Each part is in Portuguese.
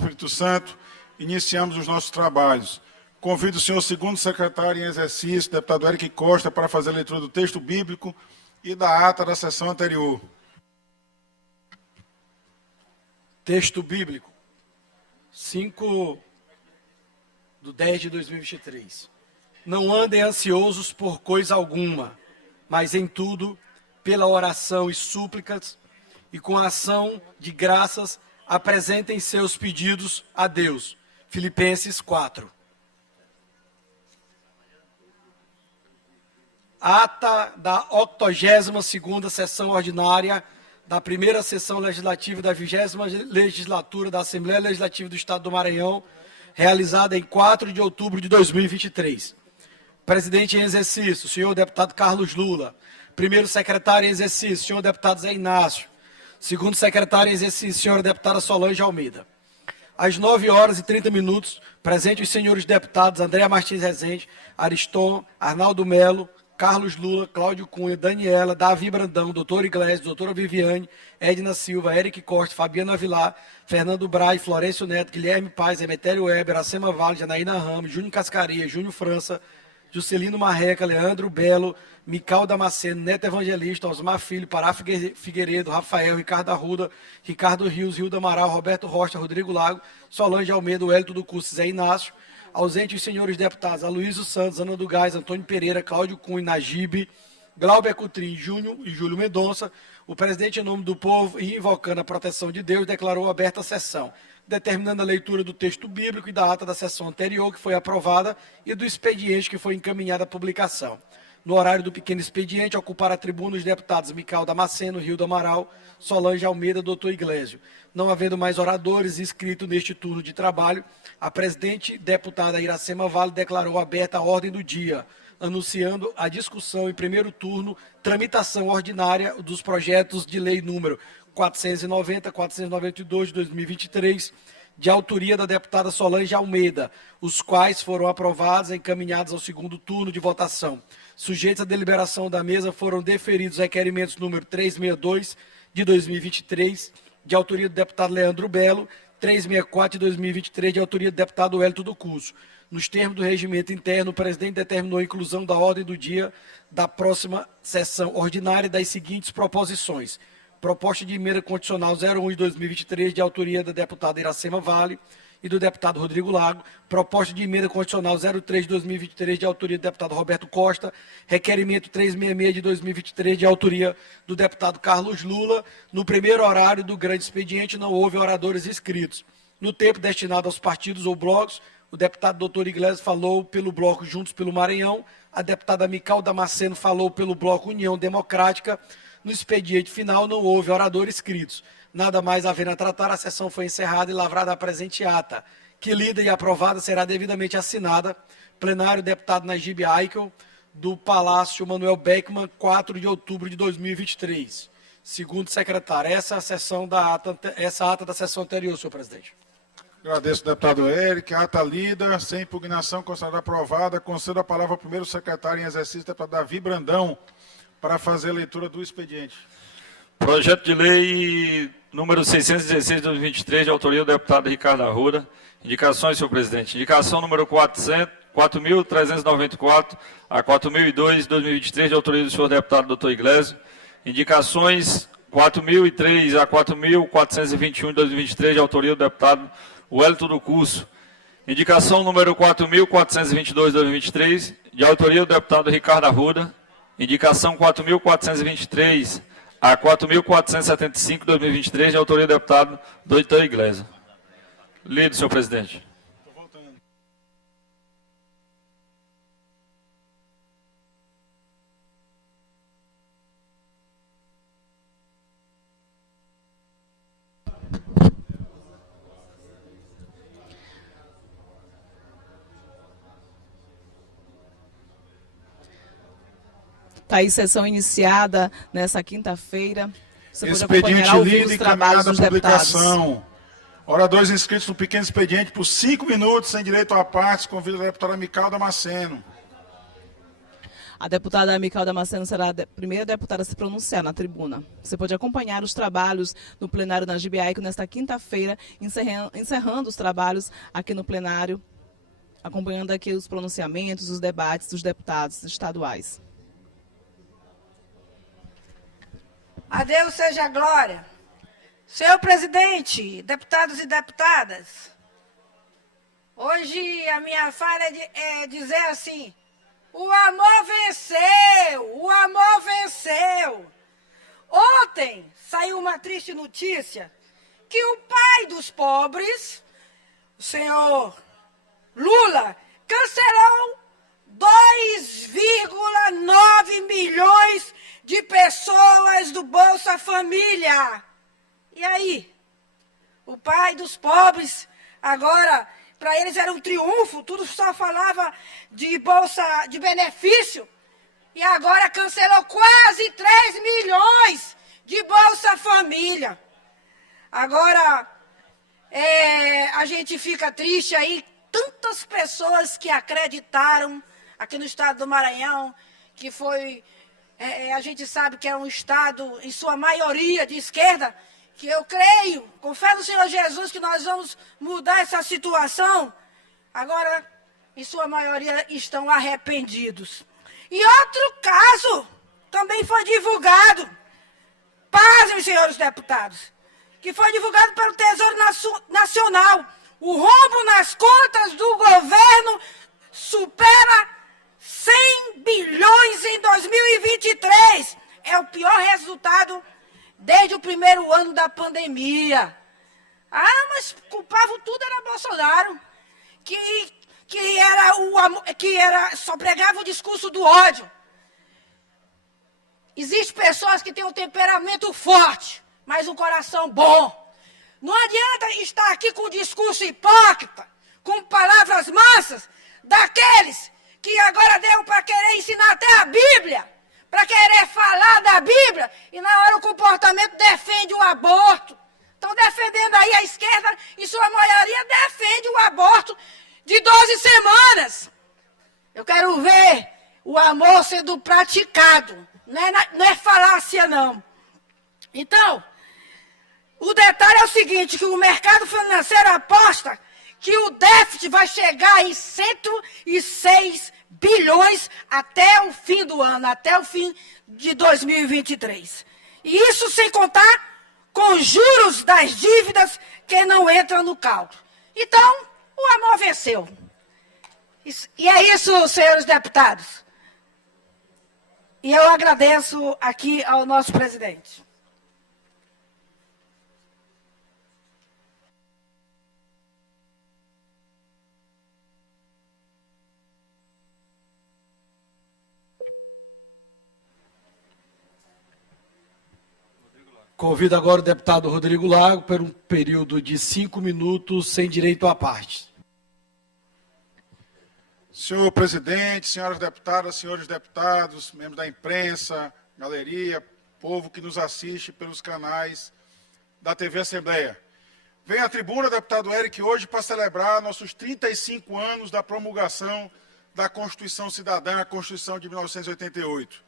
Espírito Santo, iniciamos os nossos trabalhos. Convido o senhor segundo secretário em exercício, deputado Eric Costa, para fazer a leitura do texto bíblico e da ata da sessão anterior. Texto bíblico, 5/10/2023. Não andem ansiosos por coisa alguma, mas em tudo, pela oração e súplicas, e com a ação de graças, apresentem seus pedidos a Deus. Filipenses 4. Ata da 82ª sessão ordinária da primeira sessão legislativa da 20ª legislatura da Assembleia Legislativa do Estado do Maranhão, realizada em 4 de outubro de 2023. Presidente em exercício, senhor deputado Carlos Lula. Primeiro secretário em exercício, senhor deputado Zé Inácio. Segundo secretário em exercício, senhora deputada Solange Almeida. Às 9h30, presente os senhores deputados Andréa Martins Rezende, Ariston, Arnaldo Melo, Carlos Lula, Cláudio Cunha, Daniela, Davi Brandão, doutor Iglesias, doutora Viviane, Edna Silva, Eric Costa, Fabiana Vilar, Fernando Braz, Florencio Neto, Guilherme Paz, Emetério Weber, Acema Vale, Janaína Ramos, Júnior Cascaria, Júnior França, Juscelino Marreca, Leandro Belo, Mical Damasceno, Neto Evangelista, Osmar Filho, Pará Figueiredo, Rafael, Ricardo Arruda, Ricardo Rios, Hilda Amaral, Roberto Rocha, Rodrigo Lago, Solange Almeida, Wellington do Curso, Zé Inácio. Ausente os senhores deputados Aloysio Santos, Ana do Gás, Antônio Pereira, Cláudio Cunha, Nagibe, Glauber Cutrim, Júnior e Júlio Mendonça. O presidente, em nome do povo e invocando a proteção de Deus, declarou aberta a sessão, determinando a leitura do texto bíblico e da ata da sessão anterior, que foi aprovada, e do expediente que foi encaminhado à publicação. No horário do pequeno expediente, ocuparam a tribuna os deputados Mical Damasceno, Rio do Amaral, Solange Almeida, doutor Iglesias. Não havendo mais oradores inscritos neste turno de trabalho, a presidente deputada Iracema Vale declarou aberta a ordem do dia, anunciando a discussão em primeiro turno, tramitação ordinária dos projetos de lei número 490, 492 de 2023, de autoria da deputada Solange Almeida, os quais foram aprovados e encaminhados ao segundo turno de votação. Sujeitos à deliberação da mesa foram deferidos requerimentos número 362 de 2023, de autoria do deputado Leandro Belo, 364 de 2023, de autoria do deputado Wellington do Curso. Nos termos do regimento interno, o presidente determinou a inclusão da ordem do dia da próxima sessão ordinária das seguintes proposições. Proposta de emenda condicional 01 de 2023, de autoria da deputada Iracema Vale e do deputado Rodrigo Lago. Proposta de emenda condicional 03 de 2023, de autoria do deputado Roberto Costa. Requerimento 366 de 2023, de autoria do deputado Carlos Lula. No primeiro horário do grande expediente, não houve oradores inscritos. No tempo destinado aos partidos ou blocos, o deputado doutor Iglesias falou pelo bloco Juntos pelo Maranhão. A deputada Mical Damasceno falou pelo bloco União Democrática. No expediente final, não houve oradores inscritos. Nada mais havendo a tratar, a sessão foi encerrada e lavrada a presente ata, que lida e aprovada será devidamente assinada. Plenário, deputado Nagibe Aikel, do Palácio Manuel Beckmann, 4 de outubro de 2023. Segundo secretário, essa ata da sessão anterior, senhor presidente. Agradeço, deputado Eric. A ata lida, sem impugnação, considerada aprovada. Concedo a palavra ao primeiro secretário em exercício, deputado Davi Brandão, para fazer a leitura do expediente. Projeto de lei número 616 de 2023, de autoria do deputado Ricardo Arruda. Indicações, senhor presidente. Indicação número 4.394 a 4.002 de 2023, de autoria do senhor deputado doutor Iglesias. Indicações 4.003 a 4.421 de 2023, de autoria do deputado Wellington do Curso. Indicação número 4.422 de 2023, de autoria do deputado Ricardo Arruda. Indicação 4.423 a 4.475 de 2023, de autoria do deputado doutor Iglesias. Lido, senhor presidente. Está aí sessão iniciada nessa quinta-feira. Você pode Expediente acompanhar ao vivo lido os e trabalhos encaminhado dos à deputados. publicação. Oradores inscritos no pequeno expediente por 5 minutos, sem direito à parte. Convido a deputada Mical Damasceno. A deputada Micael Damasceno será a primeira deputada a se pronunciar na tribuna. Você pode acompanhar os trabalhos no plenário da Gibiaico nesta quinta-feira, encerrando os trabalhos aqui no plenário, acompanhando aqui os pronunciamentos, os debates dos deputados estaduais. A Deus seja a glória. Senhor presidente, deputados e deputadas, hoje a minha fala é dizer assim: o amor venceu, o amor venceu. Ontem saiu uma triste notícia que o pai dos pobres, o senhor Lula, cancelou 2,9 milhões de pessoas do Bolsa Família. E aí? O pai dos pobres, agora, para eles era um triunfo, tudo só falava de bolsa, de benefício, e agora cancelou quase 3 milhões de Bolsa Família. Agora, a gente fica triste aí, tantas pessoas que acreditaram aqui no estado do Maranhão, que foi, a gente sabe que é um estado, em sua maioria, de esquerda, que eu creio, com fé no Senhor Jesus, que nós vamos mudar essa situação. Agora, em sua maioria, estão arrependidos. E outro caso também foi divulgado, pasmem, senhores deputados, que foi divulgado pelo Tesouro Nacional. O rombo nas contas do governo supera 100 bilhões em 2023. É o pior resultado desde o primeiro ano da pandemia. Ah, mas culpavam tudo era Bolsonaro, que só pregava o discurso do ódio. Existem pessoas que têm um temperamento forte, mas um coração bom. Não adianta estar aqui com um discurso hipócrita, com palavras mansas, daqueles que agora deu para querer ensinar até a Bíblia, para querer falar da Bíblia, e na hora o comportamento defende o aborto. Estão defendendo aí a esquerda, e sua maioria defende o aborto de 12 semanas. Eu quero ver o amor sendo praticado, não é falácia não. Então, o detalhe é o seguinte, que o mercado financeiro aposta que o déficit vai chegar em 106 bilhões até o fim do ano, até o fim de 2023. E isso sem contar com os juros das dívidas que não entram no cálculo. Então, o amor venceu. E é isso, senhores deputados. E eu agradeço aqui ao nosso presidente. Convido agora o deputado Rodrigo Lago por um período de 5 minutos, sem direito à parte. Senhor presidente, senhoras deputadas, senhores deputados, membros da imprensa, galeria, povo que nos assiste pelos canais da TV Assembleia. Venho à tribuna, deputado Eric, hoje para celebrar nossos 35 anos da promulgação da Constituição Cidadã, a Constituição de 1988.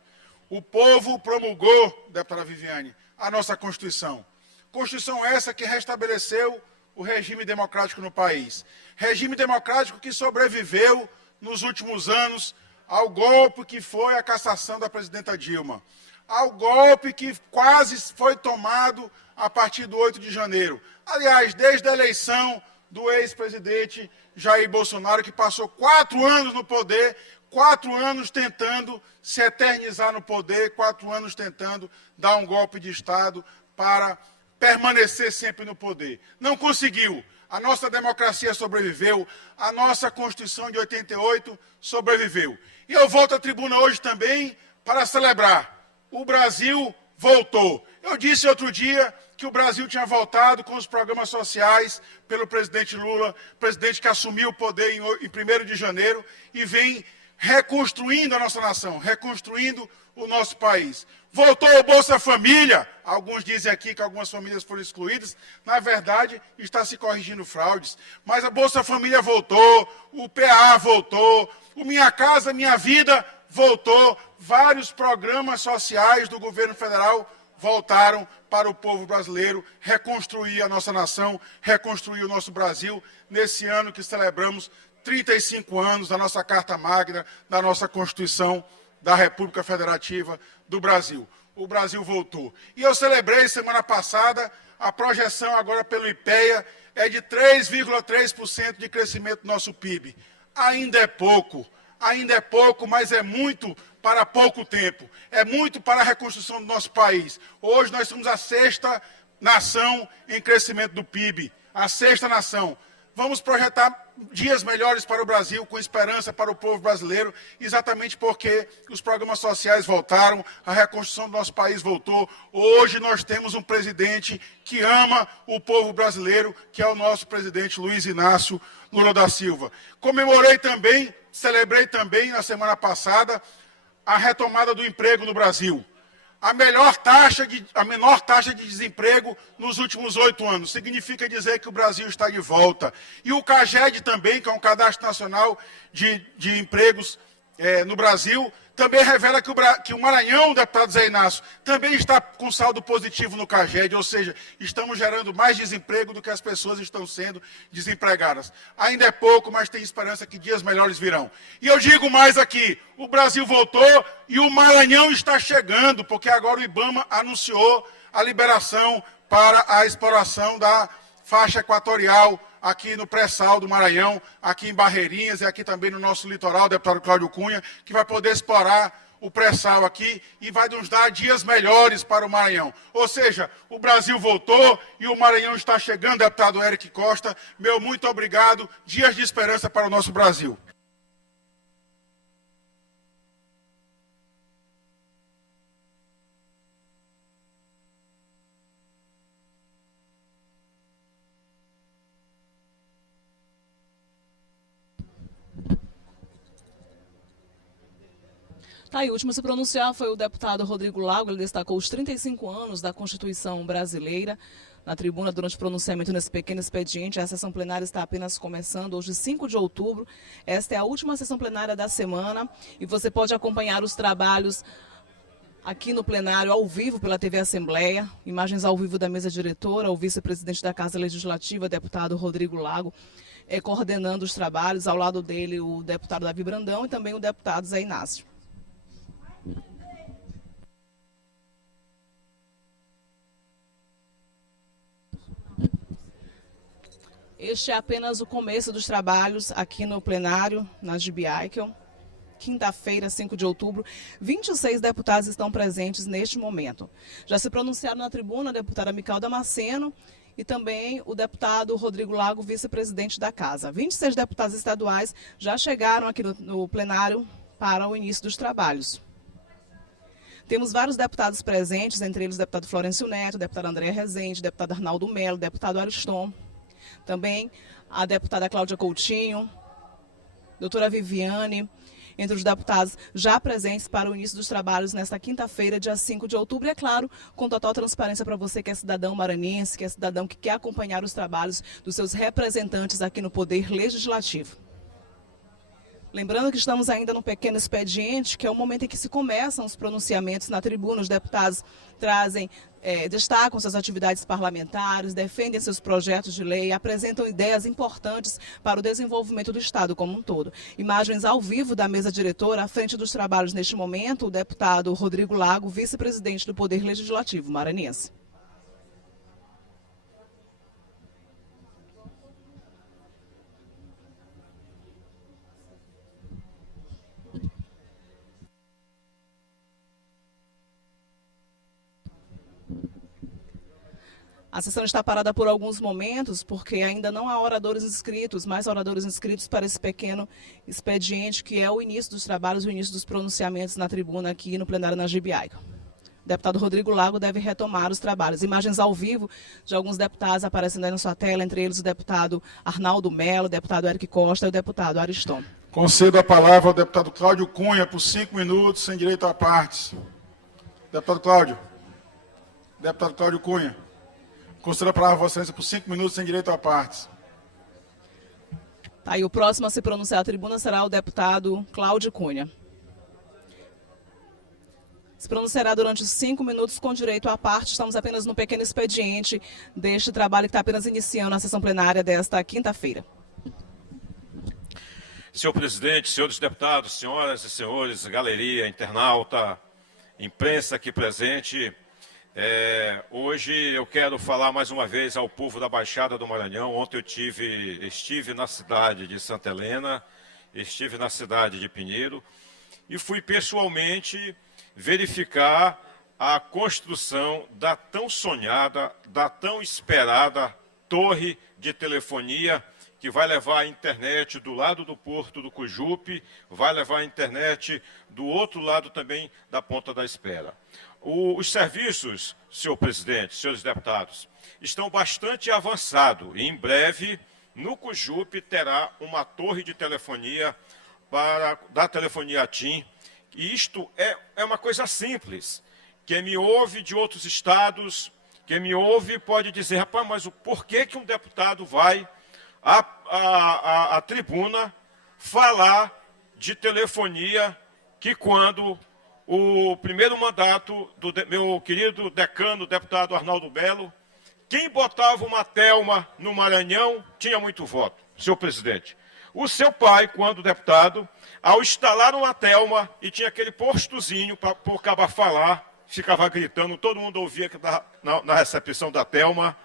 O povo promulgou, deputada Viviane, a nossa Constituição. Constituição essa que restabeleceu o regime democrático no país. Regime democrático que sobreviveu nos últimos anos ao golpe que foi a cassação da presidenta Dilma, ao golpe que quase foi tomado a partir do 8 de janeiro. Aliás, desde a eleição do ex-presidente Jair Bolsonaro, que passou 4 anos no poder, 4 anos tentando se eternizar no poder, 4 anos tentando dar um golpe de Estado para permanecer sempre no poder. Não conseguiu. A nossa democracia sobreviveu, a nossa Constituição de 88 sobreviveu. E eu volto à tribuna hoje também para celebrar. O Brasil voltou. Eu disse outro dia que o Brasil tinha voltado com os programas sociais pelo presidente Lula, presidente que assumiu o poder em 1º de janeiro e vem reconstruindo a nossa nação, reconstruindo o nosso país. Voltou o Bolsa Família, alguns dizem aqui que algumas famílias foram excluídas, na verdade está se corrigindo fraudes, mas a Bolsa Família voltou, o PA voltou, o Minha Casa Minha Vida voltou, vários programas sociais do governo federal voltaram para o povo brasileiro reconstruir a nossa nação, reconstruir o nosso Brasil, nesse ano que celebramos 35 anos da nossa Carta Magna, da nossa Constituição da República Federativa do Brasil. O Brasil voltou. E eu celebrei semana passada, a projeção agora pelo IPEA é de 3,3% de crescimento do nosso PIB. Ainda é pouco, mas é muito para pouco tempo. É muito para a reconstrução do nosso país. Hoje nós somos a 6ª nação em crescimento do PIB, a 6ª nação. Vamos projetar dias melhores para o Brasil, com esperança para o povo brasileiro, exatamente porque os programas sociais voltaram, a reconstrução do nosso país voltou. Hoje nós temos um presidente que ama o povo brasileiro, que é o nosso presidente Luiz Inácio Lula da Silva. Celebrei também na semana passada a retomada do emprego no Brasil. A menor taxa de desemprego nos últimos 8 anos. Significa dizer que o Brasil está de volta. E o CAGED também, que é um cadastro nacional de empregos no Brasil, também revela que o Maranhão, deputado Zé Inácio, também está com saldo positivo no CAGED, ou seja, estamos gerando mais desemprego do que as pessoas estão sendo desempregadas. Ainda é pouco, mas tem esperança que dias melhores virão. E eu digo mais aqui, o Brasil voltou e o Maranhão está chegando, porque agora o IBAMA anunciou a liberação para a exploração da faixa equatorial aqui no pré-sal do Maranhão, aqui em Barreirinhas e aqui também no nosso litoral, deputado Cláudio Cunha, que vai poder explorar o pré-sal aqui e vai nos dar dias melhores para o Maranhão. Ou seja, o Brasil voltou e o Maranhão está chegando, deputado Eric Costa. Meu muito obrigado, dias de esperança para o nosso Brasil. Tá, e o último a se pronunciar foi o deputado Rodrigo Lago. Ele destacou os 35 anos da Constituição brasileira. Na tribuna, durante o pronunciamento nesse pequeno expediente, a sessão plenária está apenas começando, hoje 5 de outubro. Esta é a última sessão plenária da semana e você pode acompanhar os trabalhos aqui no plenário, ao vivo, pela TV Assembleia. Imagens ao vivo da mesa diretora, o vice-presidente da Casa Legislativa, deputado Rodrigo Lago, coordenando os trabalhos. Ao lado dele, o deputado Davi Brandão e também o deputado Zé Inácio. Este é apenas o começo dos trabalhos aqui no plenário, na GBICAL. Quinta-feira, 5 de outubro, 26 deputados estão presentes neste momento. Já se pronunciaram na tribuna a deputada Mical Damasceno e também o deputado Rodrigo Lago, vice-presidente da Casa. 26 deputados estaduais já chegaram aqui no plenário para o início dos trabalhos. Temos vários deputados presentes, entre eles o deputado Florencio Neto, o deputado André Rezende, o deputado Arnaldo Melo, o deputado Ariston. Também a deputada Cláudia Coutinho, doutora Viviane, entre os deputados já presentes para o início dos trabalhos nesta quinta-feira, dia 5 de outubro. E, é claro, com total transparência para você que é cidadão maranhense, que é cidadão que quer acompanhar os trabalhos dos seus representantes aqui no Poder Legislativo. Lembrando que estamos ainda num pequeno expediente, que é o momento em que se começam os pronunciamentos na tribuna. Os deputados destacam suas atividades parlamentares, defendem seus projetos de lei, apresentam ideias importantes para o desenvolvimento do Estado como um todo. Imagens ao vivo da mesa diretora, à frente dos trabalhos neste momento, o deputado Rodrigo Lago, vice-presidente do Poder Legislativo maranhense. A sessão está parada por alguns momentos, porque ainda não há oradores inscritos, mais oradores inscritos para esse pequeno expediente, que é o início dos trabalhos, o início dos pronunciamentos na tribuna aqui no plenário na GBICAL. O deputado Rodrigo Lago deve retomar os trabalhos. Imagens ao vivo de alguns deputados aparecendo aí na sua tela, entre eles o deputado Arnaldo Melo, o deputado Eric Costa e o deputado Ariston. Concedo a palavra ao deputado Cláudio Cunha por 5 minutos, sem direito a partes. Deputado Cláudio. Deputado Cláudio Cunha. Concedo a palavra a Vossa Excelência por 5 minutos, sem direito a partes. Tá, e o próximo a se pronunciar à tribuna será o deputado Cláudio Cunha. se pronunciará durante 5 minutos com direito à parte. Estamos apenas no pequeno expediente deste trabalho que está apenas iniciando a sessão plenária desta quinta-feira. Senhor presidente, senhores deputados, senhoras e senhores, galeria, internauta, imprensa aqui presente, hoje eu quero falar mais uma vez ao povo da Baixada do Maranhão. Ontem eu estive na cidade de Santa Helena, estive na cidade de Pinheiro e fui pessoalmente verificar a construção da tão sonhada, da tão esperada torre de telefonia que vai levar a internet do lado do Porto do Cujupe, vai levar a internet do outro lado também da Ponta da Espera. Os serviços, senhor presidente, senhores deputados, estão bastante avançados e em breve no Cujupe terá uma torre de telefonia da telefonia TIM. E isto é uma coisa simples. Quem me ouve de outros estados, quem me ouve pode dizer, rapaz, mas o porquê que um deputado vai à tribuna falar de telefonia que quando o primeiro mandato do meu querido decano, deputado Arnaldo Belo, quem botava uma Telma no Maranhão tinha muito voto, senhor presidente. O seu pai, quando deputado, ao instalar uma Telma e tinha aquele postozinho para o cabo falar, ficava gritando, todo mundo ouvia que na recepção da Telma,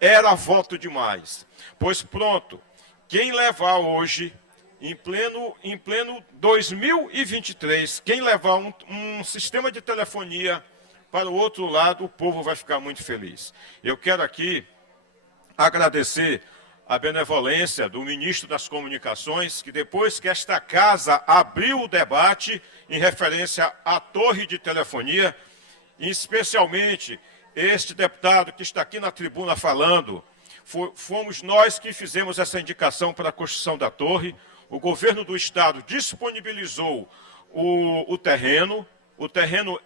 era voto demais. Pois pronto, quem levar hoje, em pleno 2023, quem levar um sistema de telefonia para o outro lado, o povo vai ficar muito feliz. Eu quero aqui agradecer a benevolência do ministro das Comunicações, que depois que esta casa abriu o debate em referência à torre de telefonia, especialmente este deputado que está aqui na tribuna falando, fomos nós que fizemos essa indicação para a construção da torre. O governo do estado disponibilizou o terreno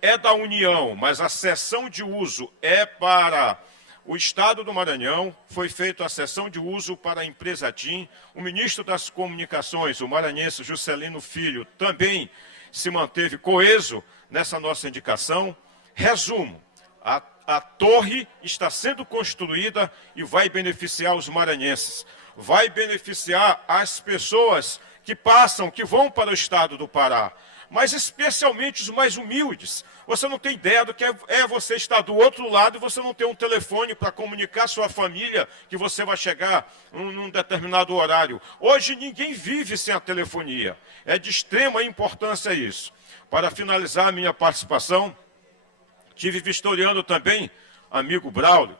é da União, mas a cessão de uso é para o estado do Maranhão. Foi feita a cessão de uso para a empresa TIM. O ministro das Comunicações, o maranhense Juscelino Filho, também se manteve coeso nessa nossa indicação. Resumo, a torre está sendo construída e vai beneficiar os maranhenses, vai beneficiar as pessoas que passam, que vão para o estado do Pará, mas especialmente os mais humildes. Você não tem ideia do que é você estar do outro lado e você não ter um telefone para comunicar à sua família que você vai chegar num determinado horário. Hoje ninguém vive sem a telefonia. É de extrema importância isso. Para finalizar a minha participação, tive vistoriando também amigo Braulio,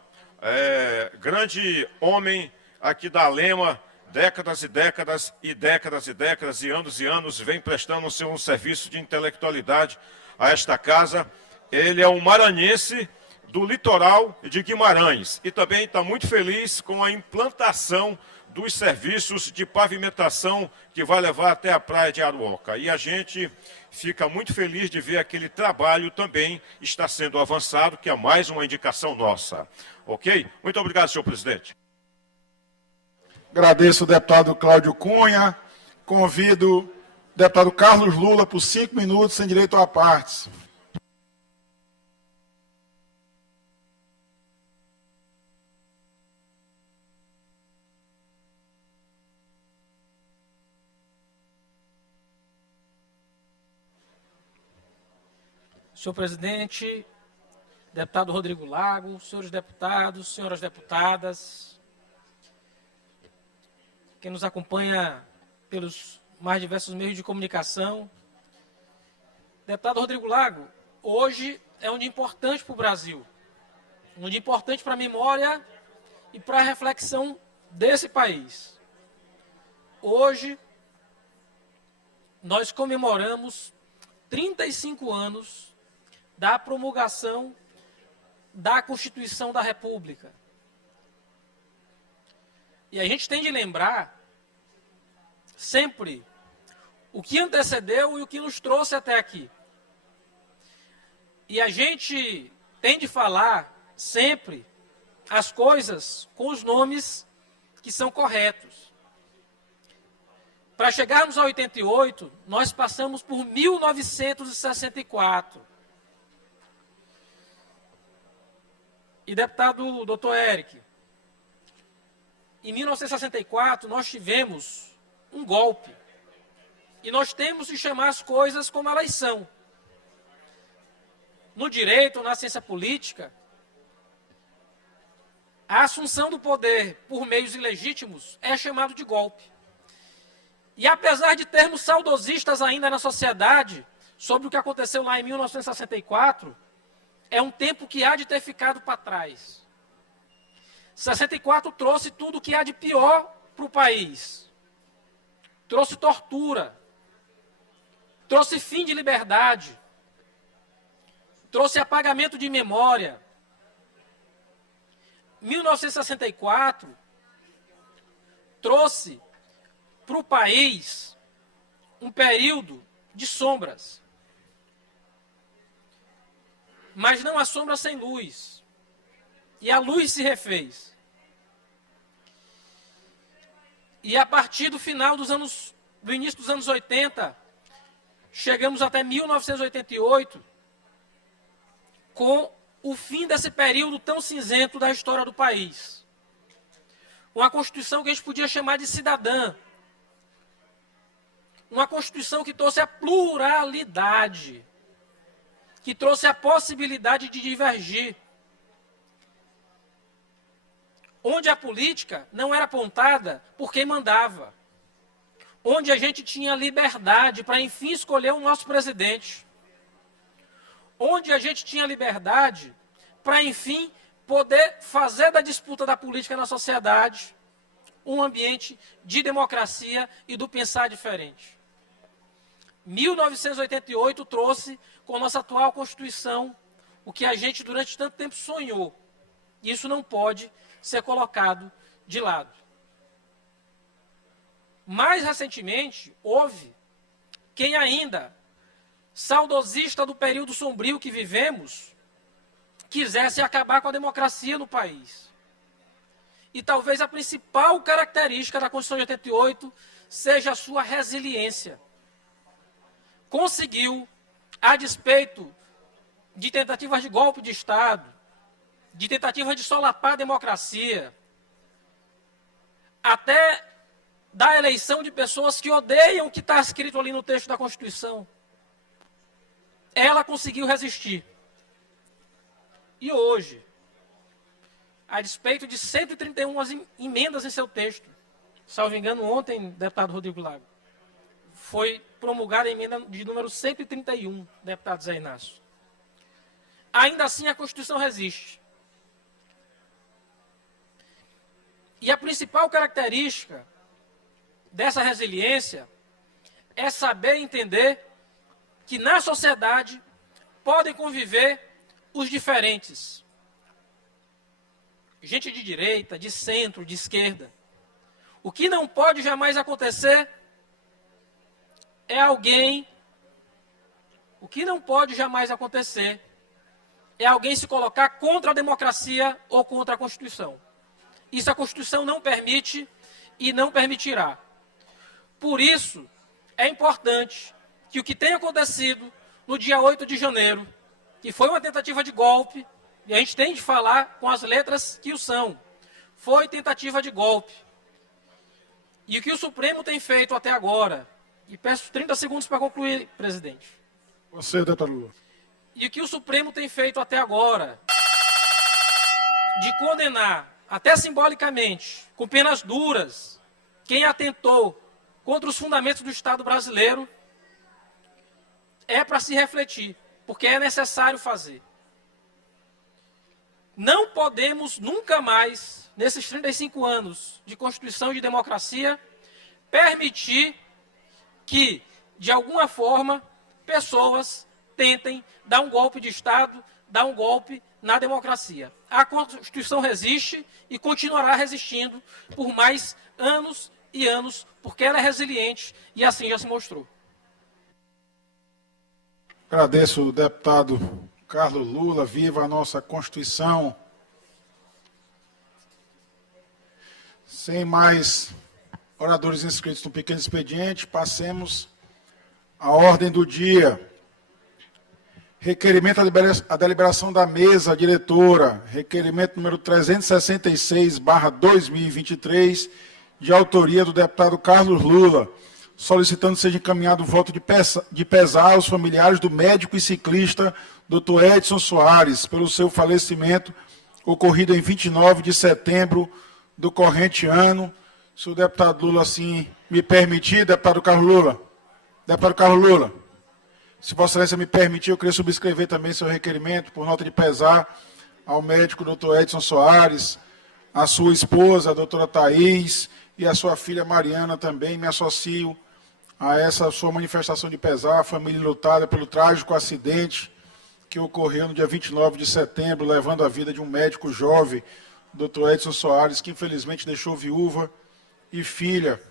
grande homem aqui da Alema, décadas e décadas e décadas e décadas e anos vem prestando um serviço de intelectualidade a esta casa. Ele é um maranhense do litoral de Guimarães e também está muito feliz com a implantação dos serviços de pavimentação que vai levar até a praia de Aruoca. E a gente fica muito feliz de ver aquele trabalho também está sendo avançado, que é mais uma indicação nossa. Ok? Muito obrigado, senhor presidente. Agradeço o deputado Cláudio Cunha. Convido o deputado Carlos Lula por 5 minutos, sem direito a partes. Senhor presidente, deputado Rodrigo Lago, senhores deputados, senhoras deputadas, quem nos acompanha pelos mais diversos meios de comunicação. Deputado Rodrigo Lago, hoje é um dia importante para o Brasil, um dia importante para a memória e para a reflexão desse país. Hoje, nós comemoramos 35 anos da promulgação da Constituição da República. E a gente tem de lembrar sempre o que antecedeu e o que nos trouxe até aqui. E a gente tem de falar sempre as coisas com os nomes que são corretos. Para chegarmos a 88, nós passamos por 1964. e deputado Dr. Eric, em 1964 nós tivemos um golpe. E nós temos que chamar as coisas como elas são. No direito, na ciência política, a assunção do poder por meios ilegítimos é chamado de golpe. E apesar de termos saudosistas ainda na sociedade sobre o que aconteceu lá em 1964, é um tempo que há de ter ficado para trás. 64 trouxe tudo o que há de pior para o país. Trouxe tortura, trouxe fim de liberdade, trouxe apagamento de memória. 1964 trouxe para o país um período de sombras. Mas não há sombra sem luz. E a luz se refez. E a partir do final do início dos anos 80, chegamos até 1988, com o fim desse período tão cinzento da história do país. Uma Constituição que a gente podia chamar de cidadã. Uma Constituição que trouxe a pluralidade, que trouxe a possibilidade de divergir. Onde a política não era apontada por quem mandava. Onde a gente tinha liberdade para, enfim, escolher o nosso presidente. Onde a gente tinha liberdade para, enfim, poder fazer da disputa da política na sociedade um ambiente de democracia e do pensar diferente. 1988 trouxe, com a nossa atual Constituição, o que a gente durante tanto tempo sonhou. Isso não pode ser colocado de lado. Mais recentemente, houve quem ainda, saudosista do período sombrio que vivemos, quisesse acabar com a democracia no país. E talvez a principal característica da Constituição de 88 seja a sua resiliência. Conseguiu, a despeito de tentativas de golpe de Estado, de tentativas de solapar a democracia, até da eleição de pessoas que odeiam o que está escrito ali no texto da Constituição. Ela conseguiu resistir. E hoje, a despeito de 131 emendas em seu texto, salvo engano, ontem, deputado Rodrigo Lago, foi promulgada a emenda de número 131, deputado Zé Inácio. Ainda assim, a Constituição resiste. E a principal característica dessa resiliência é saber entender que na sociedade podem conviver os diferentes. Gente de direita, de centro, de esquerda. O que não pode jamais acontecer é alguém se colocar contra a democracia ou contra a Constituição. Isso a Constituição não permite e não permitirá. Por isso, é importante que o que tem acontecido no dia 8 de janeiro, que foi uma tentativa de golpe, e a gente tem de falar com as letras que o são, foi tentativa de golpe. E o que o Supremo tem feito até agora, e peço 30 segundos para concluir, presidente. Você, deputado Lula. E o que o Supremo tem feito até agora, de condenar, até simbolicamente, com penas duras, quem atentou contra os fundamentos do Estado brasileiro, é para se refletir, porque é necessário fazer. Não podemos nunca mais, nesses 35 anos de Constituição e de democracia, permitir que, de alguma forma, pessoas tentem dar um golpe de Estado, dar um golpe na democracia. A Constituição resiste e continuará resistindo por mais anos e anos, porque ela é resiliente e assim já se mostrou. Agradeço o deputado Carlos Lula. Viva a nossa Constituição. Sem mais oradores inscritos no pequeno expediente, passemos à ordem do dia. Requerimento à deliberação da mesa diretora, requerimento número 366/2023, de autoria do deputado Carlos Lula, solicitando seja encaminhado o voto de pesar aos familiares do médico e ciclista Dr. Edson Soares, pelo seu falecimento ocorrido em 29 de setembro do corrente ano. Se o deputado Lula assim me permitir, deputado Carlos Lula. Deputado Carlos Lula, se Vossa Excelência me permitir, eu queria subscrever também seu requerimento por nota de pesar ao médico Dr. Edson Soares, à sua esposa, a doutora Thaís, e a sua filha Mariana também. Me associo a essa sua manifestação de pesar, a família lutada pelo trágico acidente que ocorreu no dia 29 de setembro, levando a vida de um médico jovem, Dr. Edson Soares, que infelizmente deixou viúva e filha.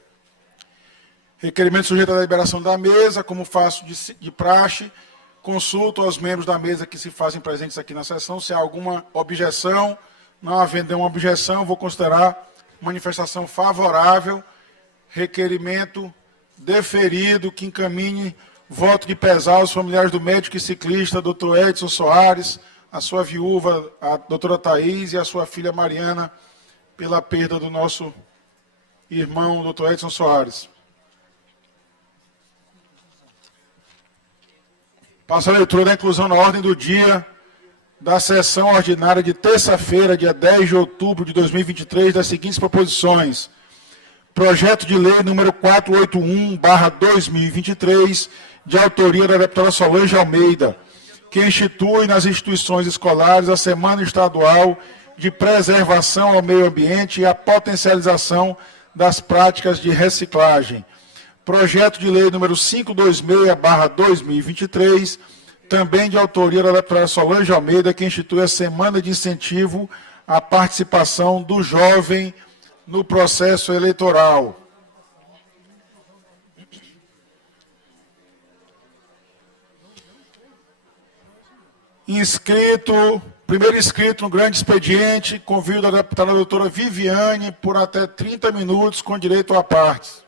Requerimento sujeito à deliberação da mesa, como faço de praxe, consulto aos membros da mesa que se fazem presentes aqui na sessão se há alguma objeção. Não havendo nenhuma objeção, vou considerar manifestação favorável, requerimento deferido, que encaminhe voto de pesar aos familiares do médico e ciclista Dr. Edson Soares, a sua viúva, a doutora Thaís, e a sua filha Mariana, pela perda do nosso irmão, Dr. Edson Soares. Passo a leitura da inclusão na ordem do dia da sessão ordinária de terça-feira, dia 10 de outubro de 2023, das seguintes proposições. Projeto de lei número 481/2023, de autoria da deputada Solange Almeida, que institui nas instituições escolares a Semana Estadual de Preservação ao Meio Ambiente e a potencialização das práticas de reciclagem. Projeto de lei número 526/2023, também de autoria da deputada Solange Almeida, que institui a Semana de Incentivo à Participação do Jovem no Processo Eleitoral. Primeiro inscrito no grande expediente, convido a deputada doutora Viviane por até 30 minutos, com direito à parte.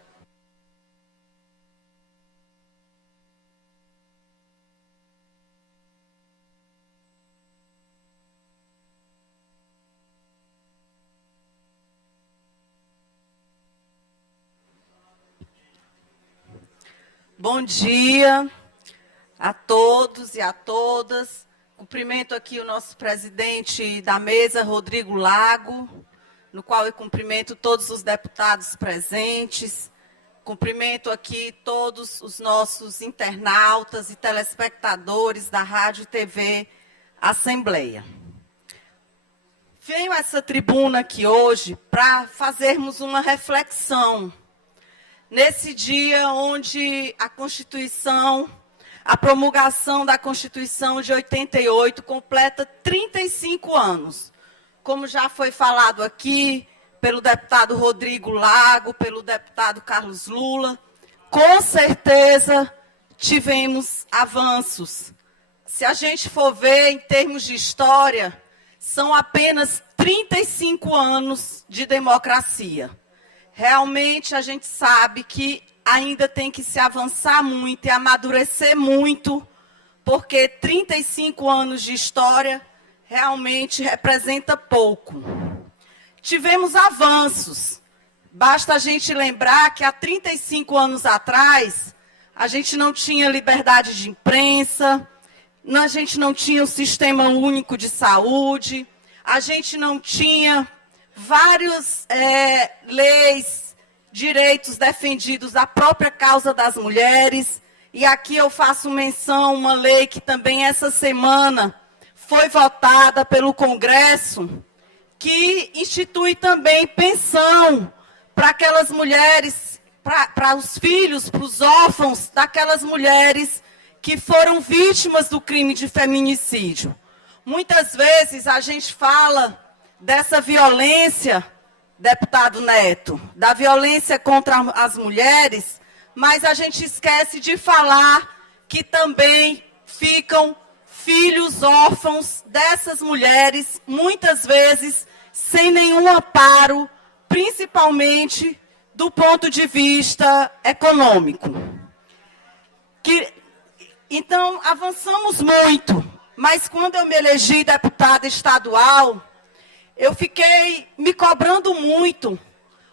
Bom dia a todos e a todas. Cumprimento aqui o nosso presidente da mesa, Rodrigo Lago, no qual eu cumprimento todos os deputados presentes. Cumprimento aqui todos os nossos internautas e telespectadores da Rádio e TV Assembleia. Venho a essa tribuna aqui hoje para fazermos uma reflexão nesse dia onde a Constituição, a promulgação da Constituição de 88 completa 35 anos. Como já foi falado aqui pelo deputado Rodrigo Lago, pelo deputado Carlos Lula, com certeza tivemos avanços. Se a gente for ver em termos de história, são apenas 35 anos de democracia. Realmente a gente sabe que ainda tem que se avançar muito e amadurecer muito, porque 35 anos de história realmente representa pouco. Tivemos avanços. Basta a gente lembrar que há 35 anos atrás, a gente não tinha liberdade de imprensa, a gente não tinha um sistema único de saúde, a gente não tinha várias leis, direitos defendidos, a própria causa das mulheres. E aqui eu faço menção a uma lei que também essa semana foi votada pelo Congresso, que institui também pensão para aquelas mulheres, para os filhos, para os órfãos daquelas mulheres que foram vítimas do crime de feminicídio. Muitas vezes a gente fala dessa violência, deputado Neto, da violência contra as mulheres, mas a gente esquece de falar que também ficam filhos órfãos dessas mulheres, muitas vezes sem nenhum amparo, principalmente do ponto de vista econômico. Então, avançamos muito, mas quando eu me elegi deputada estadual, eu fiquei me cobrando muito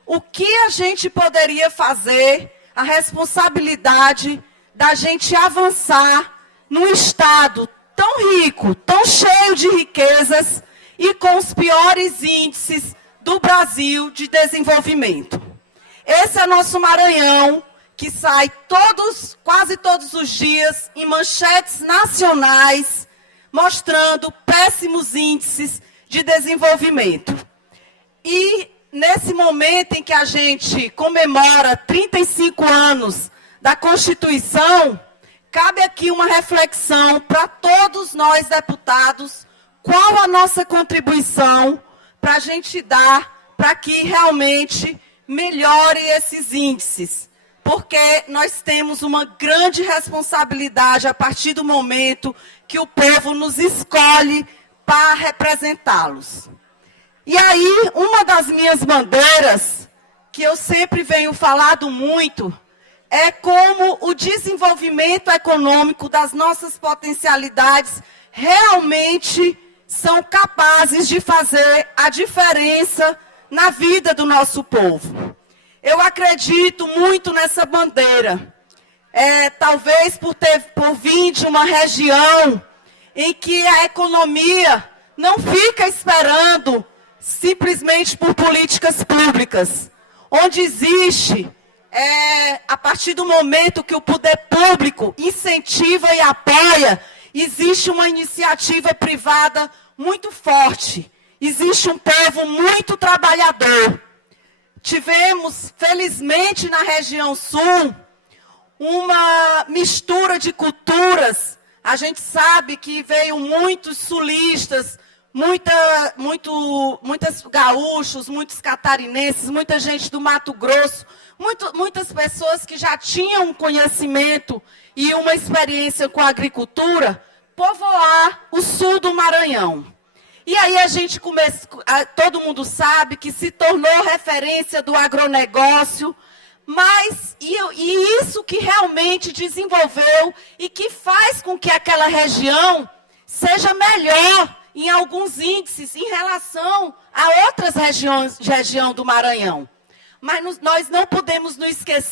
o que a gente poderia fazer, a responsabilidade da gente avançar num estado tão rico, tão cheio de riquezas e com os piores índices do Brasil de desenvolvimento. Esse é nosso Maranhão, que sai quase todos os dias em manchetes nacionais, mostrando péssimos índices de desenvolvimento. E nesse momento em que a gente comemora 35 anos da Constituição, cabe aqui uma reflexão para todos nós deputados, qual a nossa contribuição para a gente dar para que realmente melhore esses índices. Porque nós temos uma grande responsabilidade a partir do momento que o povo nos escolhe para representá-los. E aí, uma das minhas bandeiras, que eu sempre venho falado muito, é como o desenvolvimento econômico das nossas potencialidades realmente são capazes de fazer a diferença na vida do nosso povo. Eu acredito muito nessa bandeira. Talvez por vir de uma região em que a economia não fica esperando simplesmente por políticas públicas, onde existe, a partir do momento que o poder público incentiva e apoia, existe uma iniciativa privada muito forte, existe um povo muito trabalhador. Tivemos, felizmente, na região sul, uma mistura de culturas. A gente sabe que veio muitos sulistas, muitos gaúchos, muitos catarinenses, muita gente do Mato Grosso, muitas pessoas que já tinham um conhecimento e uma experiência com a agricultura, povoar o sul do Maranhão. E aí a gente todo mundo sabe que se tornou referência do agronegócio, mas isso que realmente desenvolveu e que faz com que aquela região seja melhor em alguns índices em relação a outras região do Maranhão. Mas nós não podemos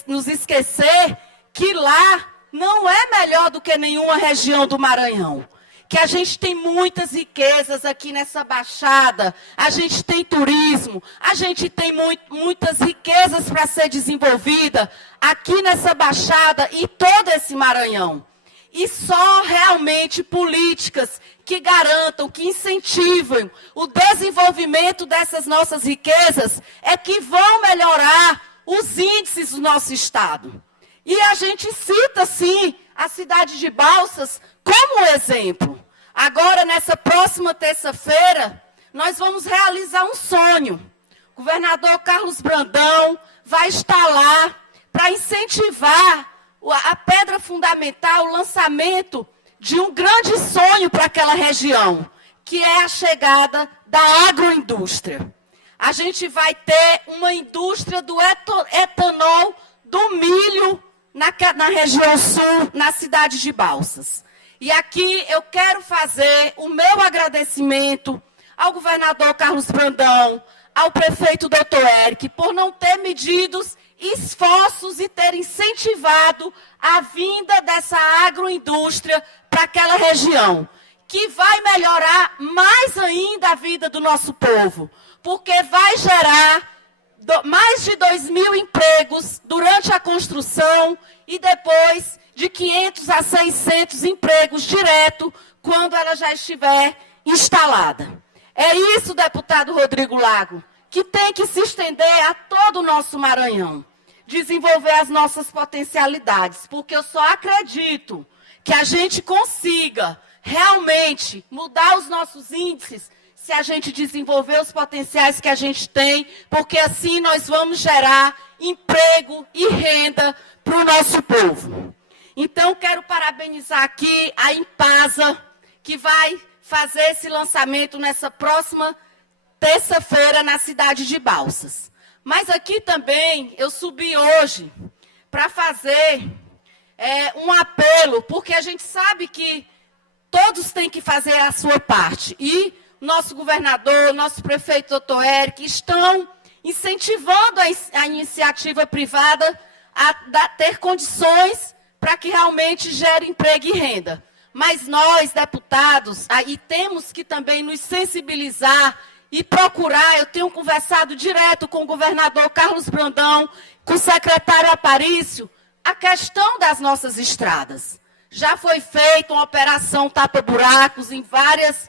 nos esquecer que lá não é melhor do que nenhuma região do Maranhão. Que a gente tem muitas riquezas aqui nessa baixada, a gente tem turismo, a gente tem muitas riquezas para ser desenvolvida aqui nessa baixada e todo esse Maranhão. E só realmente políticas que garantam, que incentivam o desenvolvimento dessas nossas riquezas é que vão melhorar os índices do nosso estado. E a gente cita, sim, a cidade de Balsas como exemplo. Agora, nessa próxima terça-feira, nós vamos realizar um sonho. O governador Carlos Brandão vai estar lá para incentivar a pedra fundamental, o lançamento de um grande sonho para aquela região, que é a chegada da agroindústria. A gente vai ter uma indústria do etanol do milho na região sul, na cidade de Balsas. E aqui eu quero fazer o meu agradecimento ao governador Carlos Brandão, ao prefeito Dr. Eric, por não ter medido esforços e ter incentivado a vinda dessa agroindústria para aquela região, que vai melhorar mais ainda a vida do nosso povo, porque vai gerar mais de 2.000 empregos durante a construção e depois de 500 a 600 empregos direto quando ela já estiver instalada. É isso, deputado Rodrigo Lago, que tem que se estender a todo o nosso Maranhão. Desenvolver as nossas potencialidades, porque eu só acredito que a gente consiga realmente mudar os nossos índices se a gente desenvolver os potenciais que a gente tem, porque assim nós vamos gerar emprego e renda para o nosso povo. Então, quero parabenizar aqui a Impasa, que vai fazer esse lançamento nessa próxima terça-feira na cidade de Balsas. Mas aqui também, eu subi hoje para fazer um apelo, porque a gente sabe que todos têm que fazer a sua parte. E nosso governador, nosso prefeito doutor Érico, estão incentivando a iniciativa privada a ter condições para que realmente gere emprego e renda. Mas nós, deputados, aí temos que também nos sensibilizar e procurar. Eu tenho conversado direto com o governador Carlos Brandão, com o secretário Aparício, a questão das nossas estradas. Já foi feita uma operação tapa-buracos em várias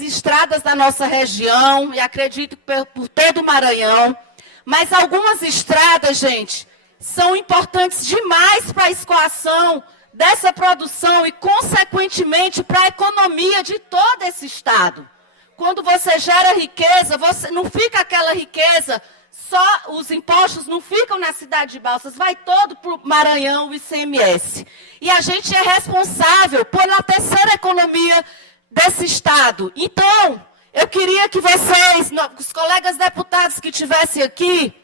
estradas da nossa região, e acredito que por todo o Maranhão. Mas algumas estradas, gente, são importantes demais para a escoação dessa produção e, consequentemente, para a economia de todo esse estado. Quando você gera riqueza, você não fica aquela riqueza, só os impostos não ficam na cidade de Balsas, vai todo para o Maranhão, o ICMS. E a gente é responsável pela terceira economia desse estado. Então, eu queria que vocês, os colegas deputados que estivessem aqui,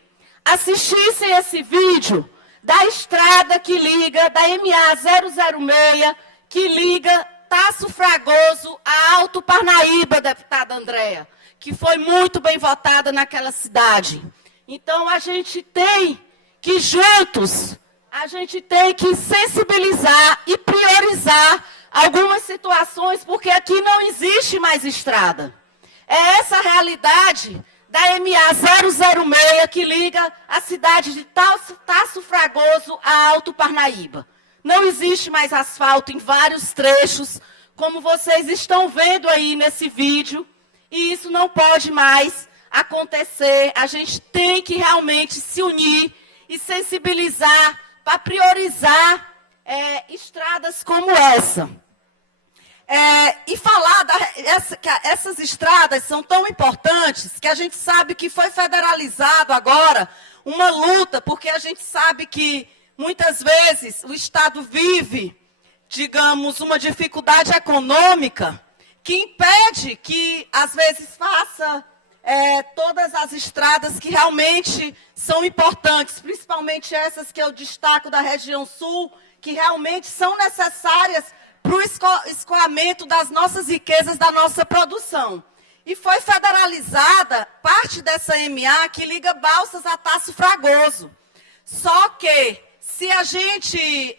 assistissem esse vídeo da estrada que liga, da MA 006, que liga Tasso Fragoso a Alto Parnaíba, deputada Andréa, que foi muito bem votada naquela cidade. Então, a gente tem que, juntos, a gente tem que sensibilizar e priorizar algumas situações, porque aqui não existe mais estrada. É essa a realidade da MA 006, que liga a cidade de Tasso Fragoso a Alto Parnaíba. Não existe mais asfalto em vários trechos, como vocês estão vendo aí nesse vídeo, e isso não pode mais acontecer. A gente tem que realmente se unir e sensibilizar para priorizar estradas como essa. E falar que essas estradas são tão importantes que a gente sabe que foi federalizado agora uma luta, porque a gente sabe que muitas vezes o Estado vive, digamos, uma dificuldade econômica que impede que, às vezes, faça todas as estradas que realmente são importantes, principalmente essas que eu destaco da região sul, que realmente são necessárias para o escoamento das nossas riquezas, da nossa produção. E foi federalizada parte dessa MA que liga Balsas a Tasso Fragoso. Só que, se a gente,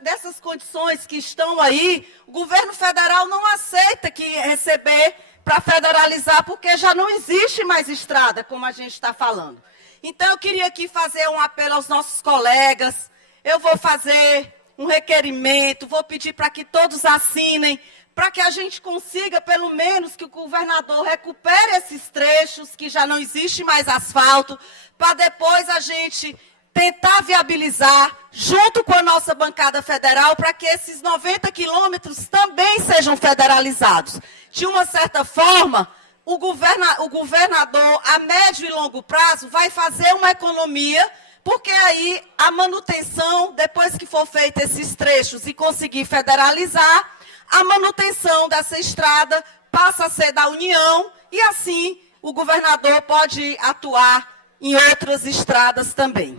dessas condições que estão aí, o governo federal não aceita que receber para federalizar, porque já não existe mais estrada, como a gente está falando. Então, eu queria aqui fazer um apelo aos nossos colegas. Eu vou fazer um requerimento, vou pedir para que todos assinem, para que a gente consiga, pelo menos, que o governador recupere esses trechos, que já não existe mais asfalto, para depois a gente tentar viabilizar, junto com a nossa bancada federal, para que esses 90 quilômetros também sejam federalizados. De uma certa forma, o governador, a médio e longo prazo, vai fazer uma economia, porque aí a manutenção, depois que for feito esses trechos e conseguir federalizar, a manutenção dessa estrada passa a ser da União e assim o governador pode atuar em outras estradas também.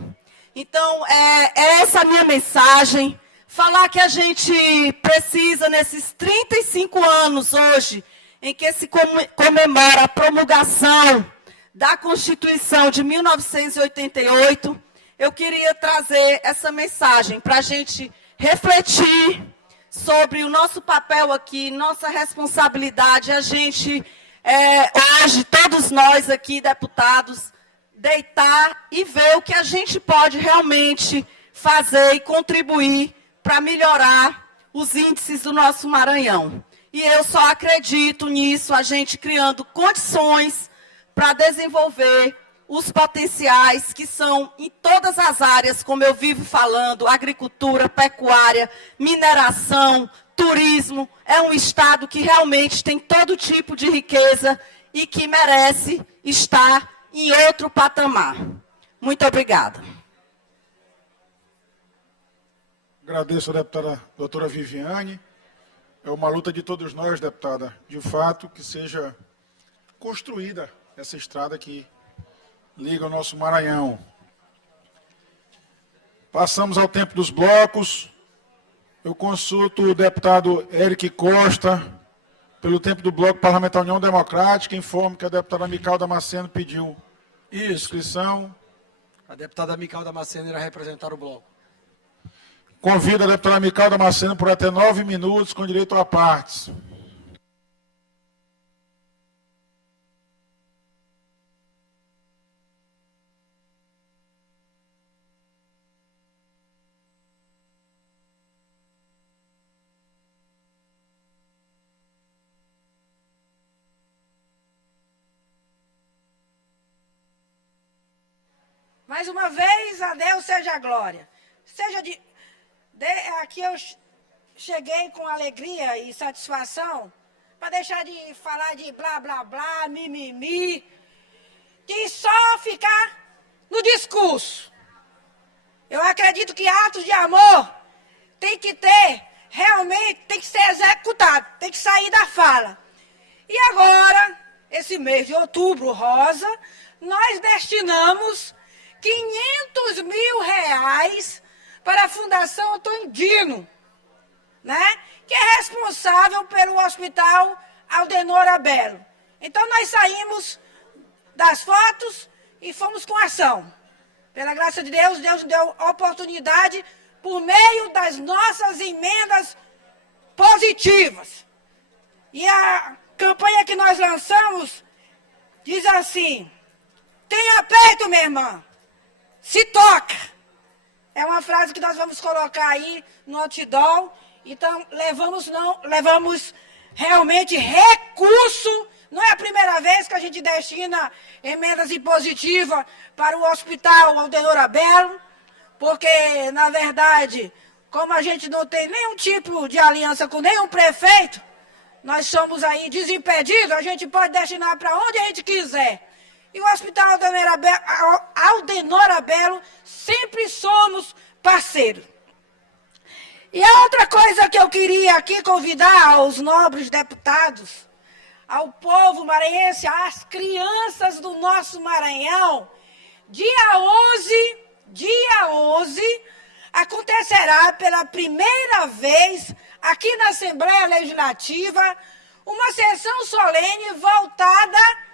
Então, é essa a minha mensagem, falar que a gente precisa, nesses 35 anos hoje, em que se comemora a promulgação da Constituição de 1988, eu queria trazer essa mensagem para a gente refletir sobre o nosso papel aqui, nossa responsabilidade, a gente, hoje, todos nós aqui, deputados, deitar e ver o que a gente pode realmente fazer e contribuir para melhorar os índices do nosso Maranhão. E eu só acredito nisso, a gente criando condições para desenvolver os potenciais que são em todas as áreas, como eu vivo falando, agricultura, pecuária, mineração, turismo. É um estado que realmente tem todo tipo de riqueza e que merece estar em outro patamar. Muito obrigada. Agradeço a deputada doutora Viviane. É uma luta de todos nós, deputada, de fato, que seja construída essa estrada que liga o nosso Maranhão. Passamos ao tempo dos blocos. Eu consulto o deputado Eric Costa, pelo tempo do bloco parlamentar União Democrática, informo que a deputada Micael Damasceno pediu inscrição. A deputada Micael Damasceno irá representar o bloco. Convido a deputada Micael Damasceno por até 9 minutos, com direito a partes. Mais uma vez, a Deus seja a glória. Aqui eu cheguei com alegria e satisfação para deixar de falar de blá, blá, blá, mimimi, de só ficar no discurso. Eu acredito que atos de amor tem que ter, realmente, tem que ser executado, tem que sair da fala. E agora, esse mês de outubro rosa, nós destinamos 500 mil reais para a Fundação Antônio Dino, né? Que é responsável pelo Hospital Aldenora Belo. Então, nós saímos das fotos e fomos com ação. Pela graça de Deus, Deus nos deu oportunidade por meio das nossas emendas positivas. E a campanha que nós lançamos diz assim: tenha peito, minha irmã, se toca. É uma frase que nós vamos colocar aí no outdoor. Então, levamos realmente recurso. Não é a primeira vez que a gente destina emendas impositivas para o Hospital Aldenora Belo, porque, na verdade, como a gente não tem nenhum tipo de aliança com nenhum prefeito, nós somos aí desimpedidos, a gente pode destinar para onde a gente quiser. E o Hospital Aldenora Belo sempre somos parceiros. E a outra coisa que eu queria aqui convidar aos nobres deputados, ao povo maranhense, às crianças do nosso Maranhão, dia 11, acontecerá pela primeira vez aqui na Assembleia Legislativa uma sessão solene voltada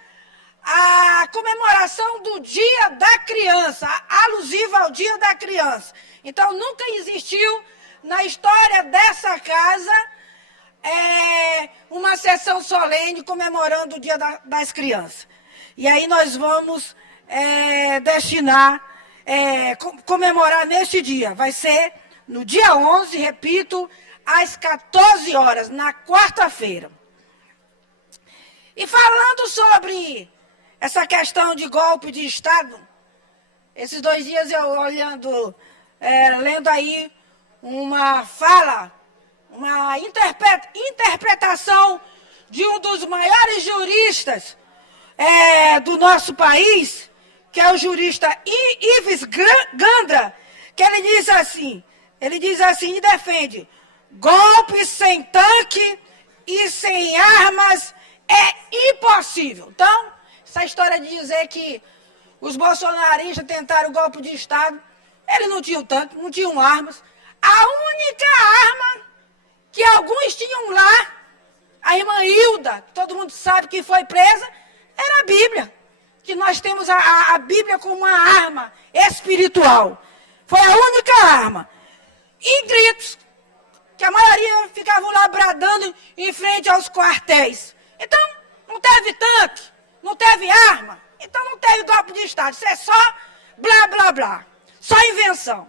à comemoração do Dia da Criança, alusiva ao Dia da Criança. Então, nunca existiu na história dessa casa uma sessão solene comemorando o Dia das Crianças. E aí nós vamos comemorar neste dia. Vai ser no dia 11, repito, às 14 horas, na quarta-feira. E falando sobre essa questão de golpe de Estado, esses 2 dias eu lendo aí uma fala, uma interpretação de um dos maiores juristas do nosso país, que é o jurista Ives Gandra, que ele diz assim e defende: golpe sem tanque e sem armas é impossível. Então, essa história de dizer que os bolsonaristas tentaram o golpe de Estado, eles não tinham tanque, não tinham armas. A única arma que alguns tinham lá, a irmã Hilda, todo mundo sabe que foi presa, era a Bíblia. Que nós temos a Bíblia como uma arma espiritual. Foi a única arma. E gritos, que a maioria ficavam lá bradando em frente aos quartéis. Então, não teve tanque, não teve arma, então não teve golpe de Estado. Isso é só blá, blá, blá. Só invenção.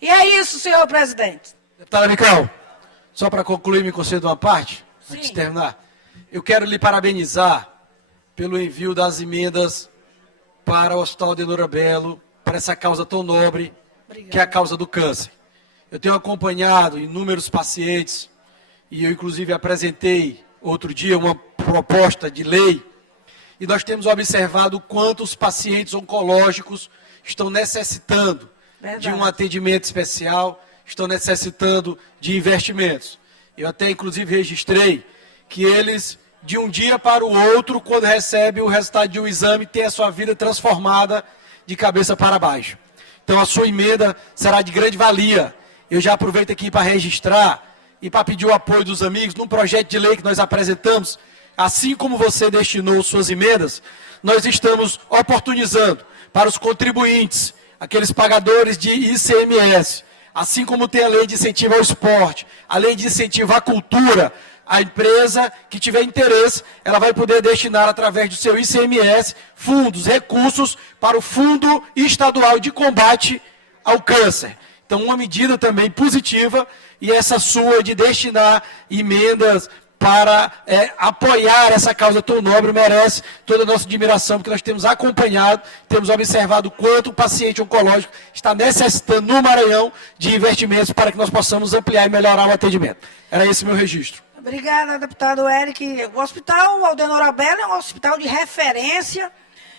E é isso, senhor presidente. Deputada Micael, só para concluir, me conceda uma parte, antes de terminar. Eu quero lhe parabenizar pelo envio das emendas para o Hospital Aldenora Belo, para essa causa tão nobre, que é a causa do câncer. Eu tenho acompanhado inúmeros pacientes, e eu inclusive apresentei outro dia uma proposta de lei, e nós temos observado o quanto os pacientes oncológicos estão necessitando de um atendimento especial, estão necessitando de investimentos. Eu até inclusive registrei que eles, de um dia para o outro, quando recebem o resultado de um exame, têm a sua vida transformada de cabeça para baixo. Então a sua emenda será de grande valia. Eu já aproveito aqui para registrar e para pedir o apoio dos amigos num projeto de lei que nós apresentamos. Assim como você destinou suas emendas, nós estamos oportunizando para os contribuintes, aqueles pagadores de ICMS, assim como tem a lei de incentivo ao esporte, a lei de incentivo à cultura, a empresa que tiver interesse, ela vai poder destinar através do seu ICMS fundos, recursos para o Fundo Estadual de Combate ao Câncer. Então, uma medida também positiva, e essa sua de destinar emendas para apoiar essa causa tão nobre merece toda a nossa admiração, porque nós temos acompanhado, temos observado o quanto o paciente oncológico está necessitando no Maranhão de investimentos para que nós possamos ampliar e melhorar o atendimento. Era esse meu registro. Obrigada, deputado Eric. O Hospital Aldenor Abelo é um hospital de referência,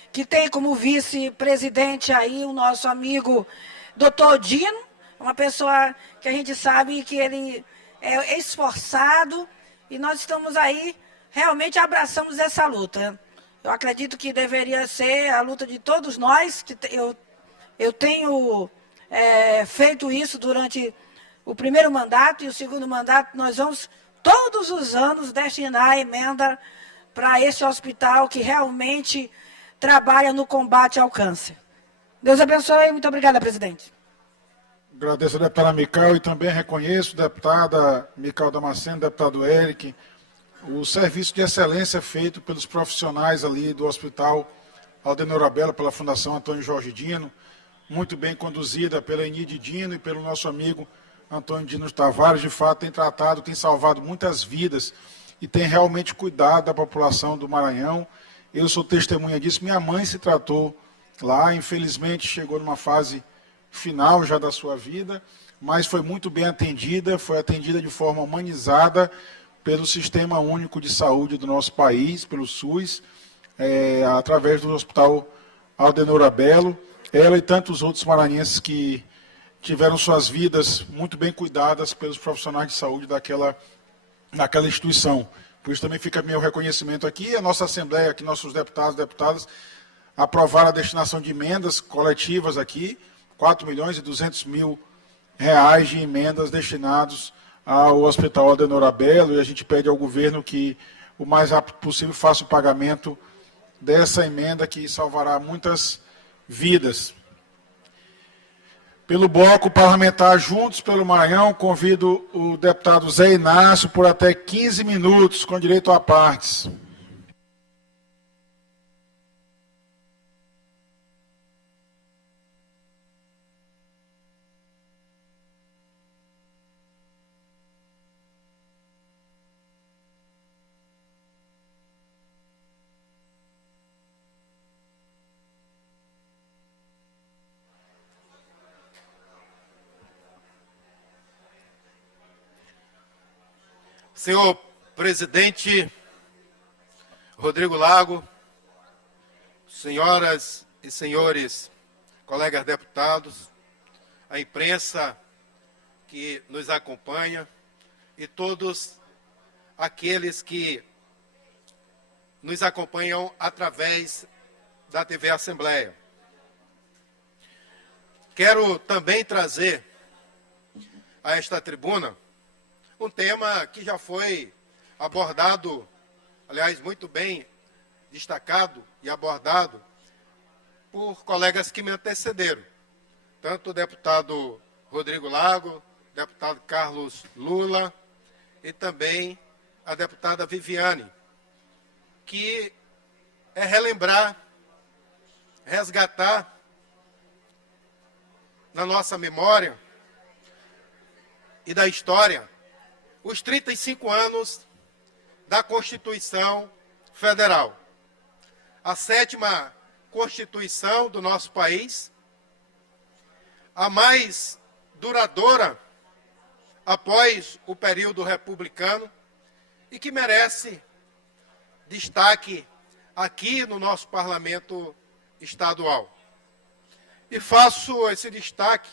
que tem como vice-presidente aí o nosso amigo Dr. Dino, uma pessoa que a gente sabe que ele é esforçado, e nós estamos aí, realmente abraçamos essa luta. Eu acredito que deveria ser a luta de todos nós, que eu tenho feito isso durante o primeiro mandato e o segundo mandato. Nós vamos, todos os anos, destinar a emenda para esse hospital que realmente trabalha no combate ao câncer. Deus abençoe. Muito obrigada, presidente. Agradeço a deputada Mical e também reconheço, deputada Mical Damasceno, deputado Eric, o serviço de excelência feito pelos profissionais ali do Hospital Aldenor Abelo, pela Fundação Antônio Jorge Dino, muito bem conduzida pela Enide Dino e pelo nosso amigo Antônio Dino Tavares. De fato, tem tratado, tem salvado muitas vidas e tem realmente cuidado da população do Maranhão. Eu sou testemunha disso. Minha mãe se tratou lá, infelizmente chegou numa fase final já da sua vida, mas foi muito bem atendida, foi atendida de forma humanizada pelo Sistema Único de Saúde do nosso país, pelo SUS, através do Hospital Aldenor Abelo. Ela e tantos outros maranhenses que tiveram suas vidas muito bem cuidadas pelos profissionais de saúde daquela instituição. Por isso também fica meu reconhecimento aqui. A nossa Assembleia, aqui, nossos deputados e deputadas, aprovaram a destinação de emendas coletivas aqui, 4.200.000 reais de emendas destinados ao Hospital Aldenor Abelo, e a gente pede ao governo que o mais rápido possível faça o pagamento dessa emenda que salvará muitas vidas. Pelo bloco parlamentar Juntos pelo Maranhão, convido o deputado Zé Inácio por até 15 minutos, com direito a partes. Senhor presidente Rodrigo Lago, senhoras e senhores colegas deputados, a imprensa que nos acompanha e todos aqueles que nos acompanham através da TV Assembleia. Quero também trazer a esta tribuna um tema que já foi abordado, aliás, muito bem destacado e abordado por colegas que me antecederam, tanto o deputado Rodrigo Lago, deputado Carlos Lula e também a deputada Viviane, que é relembrar, resgatar na nossa memória e da história os 35 anos da Constituição Federal. A 7ª Constituição do nosso país, a mais duradoura após o período republicano e que merece destaque aqui no nosso parlamento estadual. E faço esse destaque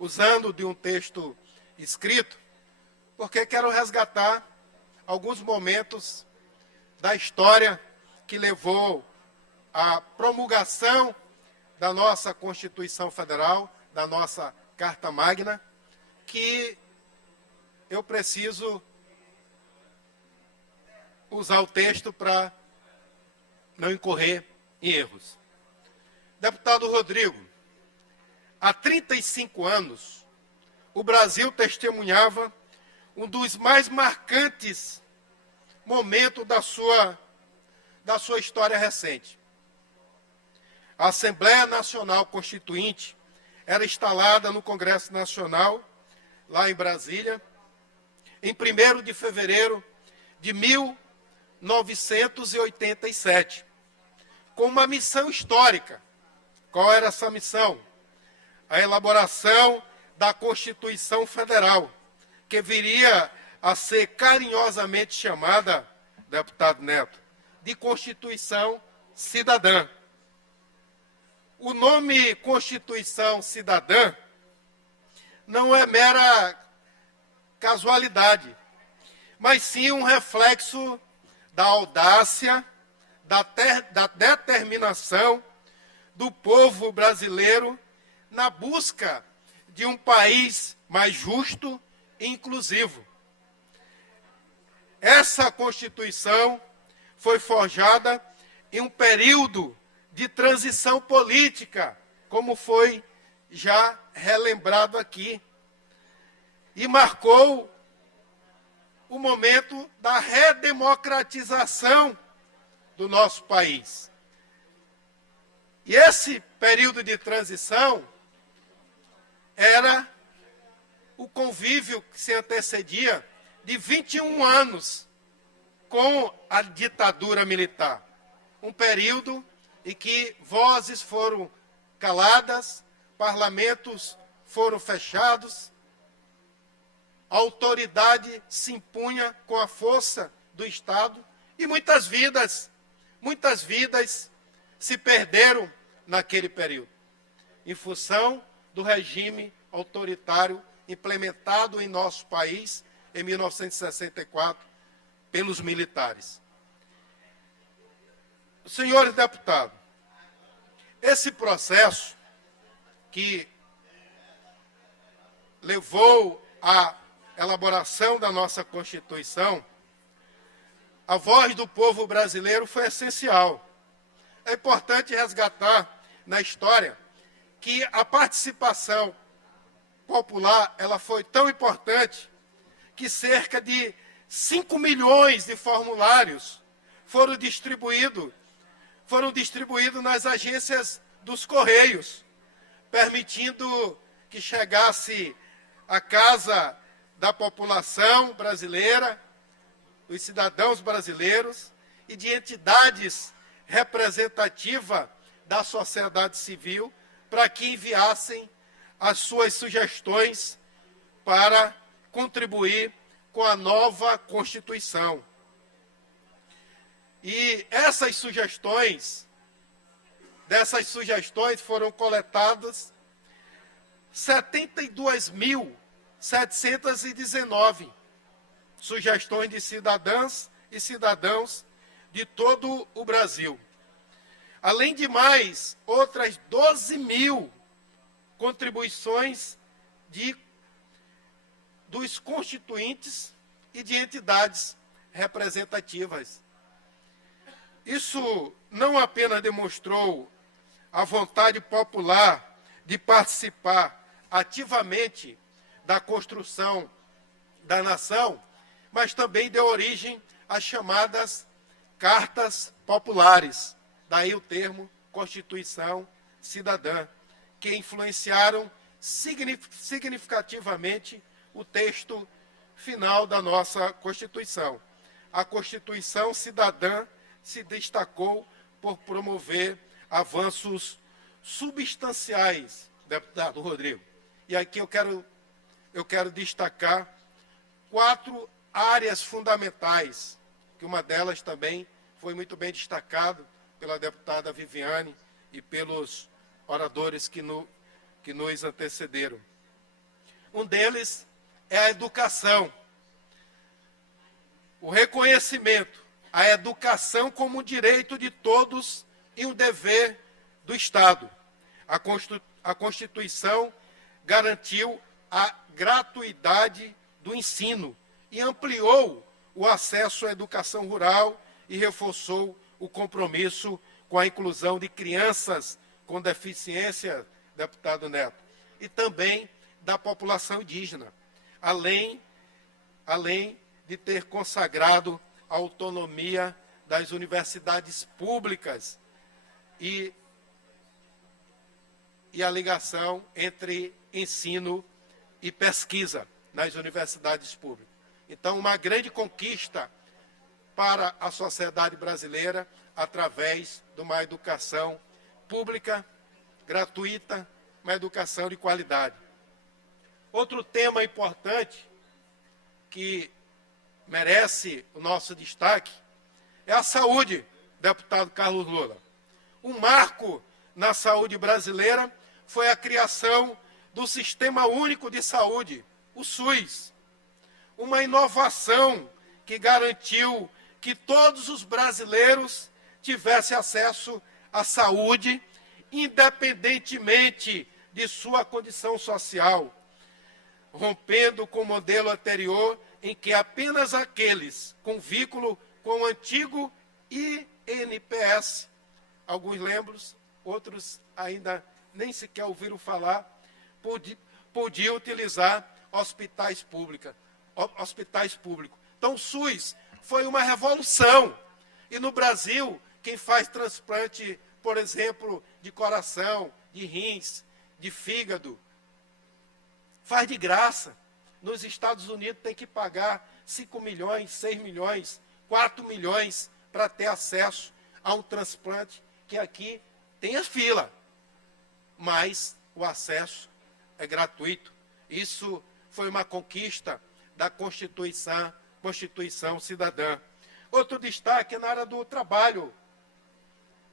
usando de um texto escrito, porque quero resgatar alguns momentos da história que levou à promulgação da nossa Constituição Federal, da nossa Carta Magna, que eu preciso usar o texto para não incorrer em erros. Deputado Rodrigo, há 35 anos, o Brasil testemunhava um dos mais marcantes momentos da sua história recente. A Assembleia Nacional Constituinte era instalada no Congresso Nacional, lá em Brasília, em 1º de fevereiro de 1987, com uma missão histórica. Qual era essa missão? A elaboração da Constituição Federal, que viria a ser carinhosamente chamada, deputado Neto, de Constituição Cidadã. O nome Constituição Cidadã não é mera casualidade, mas sim um reflexo da audácia, da determinação do povo brasileiro na busca de um país mais justo e inclusivo. Essa Constituição foi forjada em um período de transição política, como foi já relembrado aqui, e marcou o momento da redemocratização do nosso país. E esse período de transição era o convívio que se antecedia de 21 anos com a ditadura militar. Um período em que vozes foram caladas, parlamentos foram fechados, a autoridade se impunha com a força do Estado e muitas vidas se perderam naquele período, em função do regime autoritário implementado em nosso país em 1964 pelos militares. Senhores deputados, esse processo que levou à elaboração da nossa Constituição, a voz do povo brasileiro foi essencial. É importante resgatar na história que a participação popular ela foi tão importante que cerca de 5 milhões de formulários foram distribuídos nas agências dos Correios, permitindo que chegasse à casa da população brasileira, dos cidadãos brasileiros e de entidades representativas da sociedade civil para que enviassem as suas sugestões para contribuir com a nova Constituição. E dessas sugestões foram coletadas 72.719 sugestões de cidadãs e cidadãos de todo o Brasil. Além de mais, outras 12.000 contribuições dos constituintes e de entidades representativas. Isso não apenas demonstrou a vontade popular de participar ativamente da construção da nação, mas também deu origem às chamadas cartas populares, daí o termo Constituição Cidadã, que influenciaram significativamente o texto final da nossa Constituição. A Constituição Cidadã se destacou por promover avanços substanciais, deputado Rodrigo. E aqui eu quero destacar 4 áreas fundamentais, que uma delas também foi muito bem destacado pela deputada Viviane e pelos oradores que nos antecederam. Um deles é a educação. O reconhecimento, a educação como um direito de todos e um dever do Estado. A Constituição garantiu a gratuidade do ensino e ampliou o acesso à educação rural e reforçou o compromisso com a inclusão de crianças com deficiência, deputado Neto, e também da população indígena, além de ter consagrado a autonomia das universidades públicas e a ligação entre ensino e pesquisa nas universidades públicas. Então, uma grande conquista para a sociedade brasileira através de uma educação pública, gratuita, uma educação de qualidade. Outro tema importante que merece o nosso destaque é a saúde, deputado Carlos Lula. Um marco na saúde brasileira foi a criação do Sistema Único de Saúde, o SUS. Uma inovação que garantiu que todos os brasileiros tivessem acesso à saúde, independentemente de sua condição social, rompendo com o modelo anterior em que apenas aqueles com vínculo com o antigo INPS, alguns lembram, outros ainda nem sequer ouviram falar, podiam utilizar hospitais públicos. Então, o SUS foi uma revolução. E no Brasil, quem faz transplante, por exemplo, de coração, de rins, de fígado, faz de graça. Nos Estados Unidos tem que pagar 5 milhões, 6 milhões, 4 milhões para ter acesso a um transplante que aqui tem a fila. Mas o acesso é gratuito. Isso foi uma conquista da Constituição Cidadã. Outro destaque é na área do trabalho,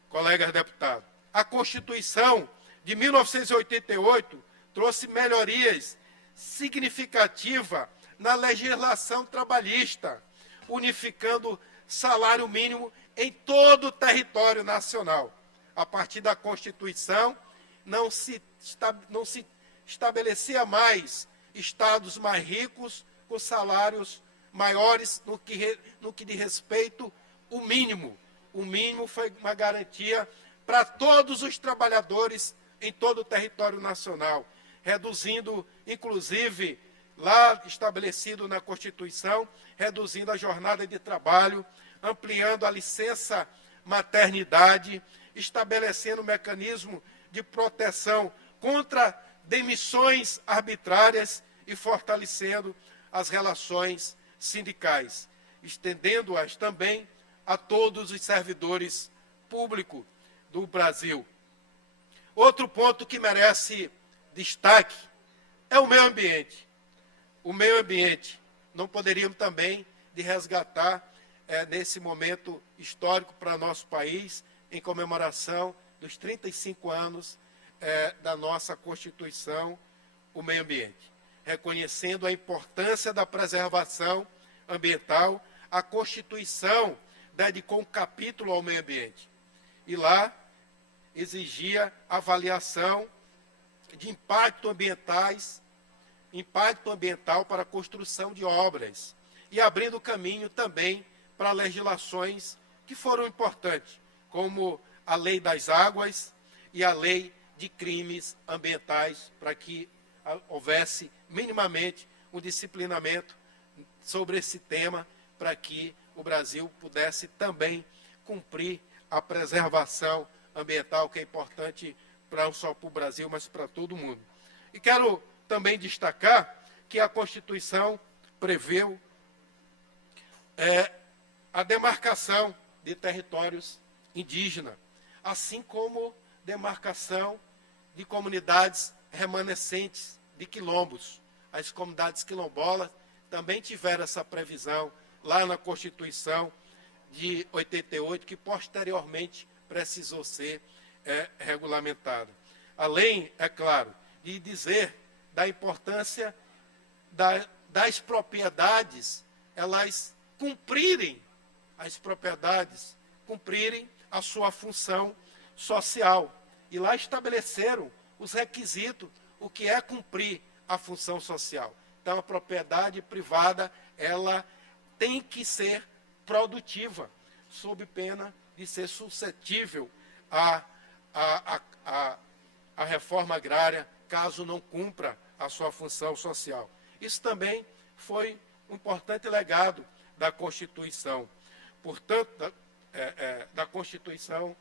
colegas deputados. A Constituição de 1988 trouxe melhorias significativas na legislação trabalhista, unificando salário mínimo em todo o território nacional. A partir da Constituição, não se estabelecia mais estados mais ricos com salários maiores no que diz respeito ao mínimo. O mínimo foi uma garantia para todos os trabalhadores em todo o território nacional, reduzindo, inclusive, lá estabelecido na Constituição, reduzindo a jornada de trabalho, ampliando a licença maternidade, estabelecendo um mecanismo de proteção contra demissões arbitrárias e fortalecendo as relações sindicais, estendendo-as também a todos os servidores públicos do Brasil. Outro ponto que merece destaque é o meio ambiente. O meio ambiente não poderíamos também de resgatar nesse momento histórico para nosso país, em comemoração dos 35 anos da nossa Constituição, o meio ambiente. Reconhecendo a importância da preservação ambiental, a Constituição dedicou um capítulo ao meio ambiente. E lá exigia avaliação de impacto ambiental para a construção de obras e abrindo caminho também para legislações que foram importantes, como a Lei das Águas e a Lei de Crimes Ambientais, para que houvesse minimamente um disciplinamento sobre esse tema, para que o Brasil pudesse também cumprir a preservação ambiental, que é importante não só para o Brasil, mas para todo mundo. E quero também destacar que a Constituição preveu a demarcação de territórios indígenas, assim como demarcação de comunidades remanescentes de quilombos. As comunidades quilombolas também tiveram essa previsão lá na Constituição de 88, que posteriormente precisou ser regulamentada. Além, é claro, de dizer da importância das propriedades, elas cumprirem a sua função social. e lá estabeleceram os requisitos, o que é cumprir a função social. Então, a propriedade privada, ela tem que ser produtiva, sob pena de ser suscetível à reforma agrária, caso não cumpra a sua função social. Isso também foi um importante legado da Constituição, portanto, da Constituição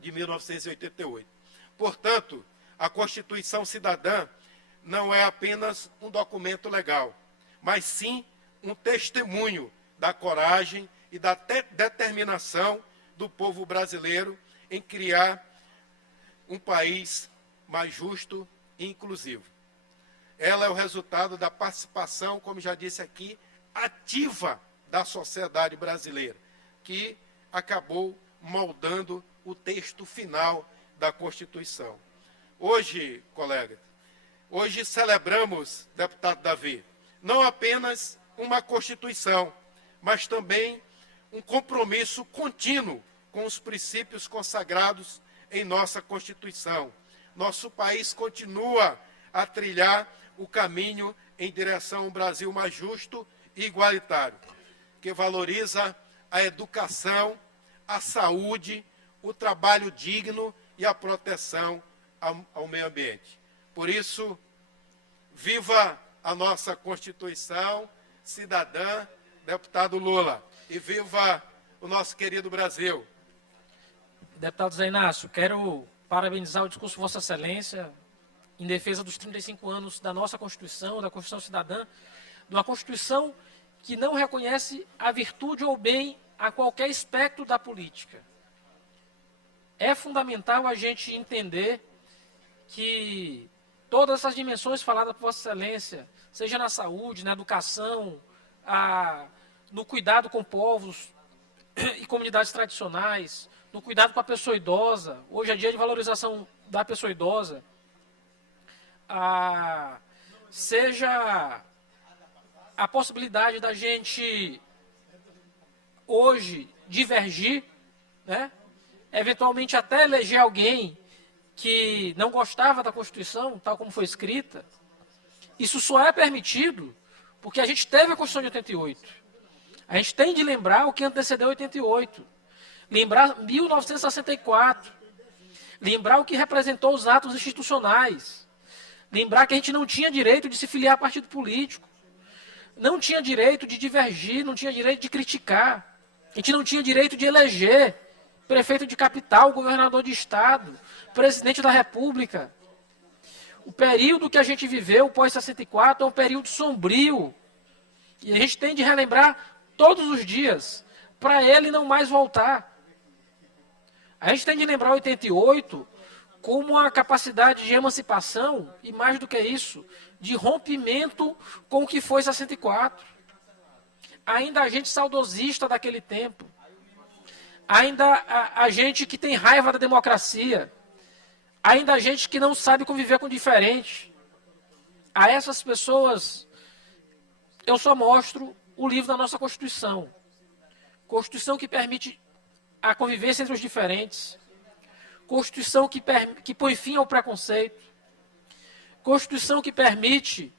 de 1988. Portanto, a Constituição Cidadã não é apenas um documento legal, mas sim um testemunho da coragem e da determinação do povo brasileiro em criar um país mais justo e inclusivo. Ela é o resultado da participação, como já disse aqui, ativa da sociedade brasileira, que acabou moldando o texto final da Constituição. Hoje, colegas, hoje celebramos, deputado Davi, não apenas uma Constituição, mas também um compromisso contínuo com os princípios consagrados em nossa Constituição. Nosso país continua a trilhar o caminho em direção a um Brasil mais justo e igualitário, que valoriza a educação, a saúde, o trabalho digno e a proteção ao meio ambiente. Por isso, viva a nossa Constituição cidadã, deputado Lula, e viva o nosso querido Brasil. Deputado Zé Inácio, quero parabenizar o discurso de Vossa Excelência em defesa dos 35 anos da nossa Constituição, da Constituição Cidadã, de uma Constituição que não reconhece a virtude ou bem a qualquer aspecto da política. É fundamental a gente entender que todas essas dimensões faladas por Vossa Excelência, seja na saúde, na educação, no cuidado com povos e comunidades tradicionais, no cuidado com a pessoa idosa, hoje é dia de valorização da pessoa idosa, seja a possibilidade da gente hoje divergir, né? Eventualmente até eleger alguém que não gostava da Constituição, tal como foi escrita. Isso só é permitido porque a gente teve a Constituição de 88. A gente tem de lembrar o que antecedeu 88. Lembrar 1964. Lembrar o que representou os atos institucionais. Lembrar que a gente não tinha direito de se filiar a partido político. Não tinha direito de divergir, não tinha direito de criticar. A gente não tinha direito de eleger prefeito de capital, governador de estado, presidente da República. O período que a gente viveu pós-64 é um período sombrio. E a gente tem de relembrar todos os dias, para ele não mais voltar. A gente tem de lembrar 88 como uma capacidade de emancipação, e mais do que isso, de rompimento com o que foi 64. Ainda a gente saudosista daquele tempo. Ainda a gente que tem raiva da democracia. Ainda a gente que não sabe conviver com o diferente. A essas pessoas, eu só mostro o livro da nossa Constituição. Constituição que permite a convivência entre os diferentes. Constituição que põe fim ao preconceito. Constituição que permite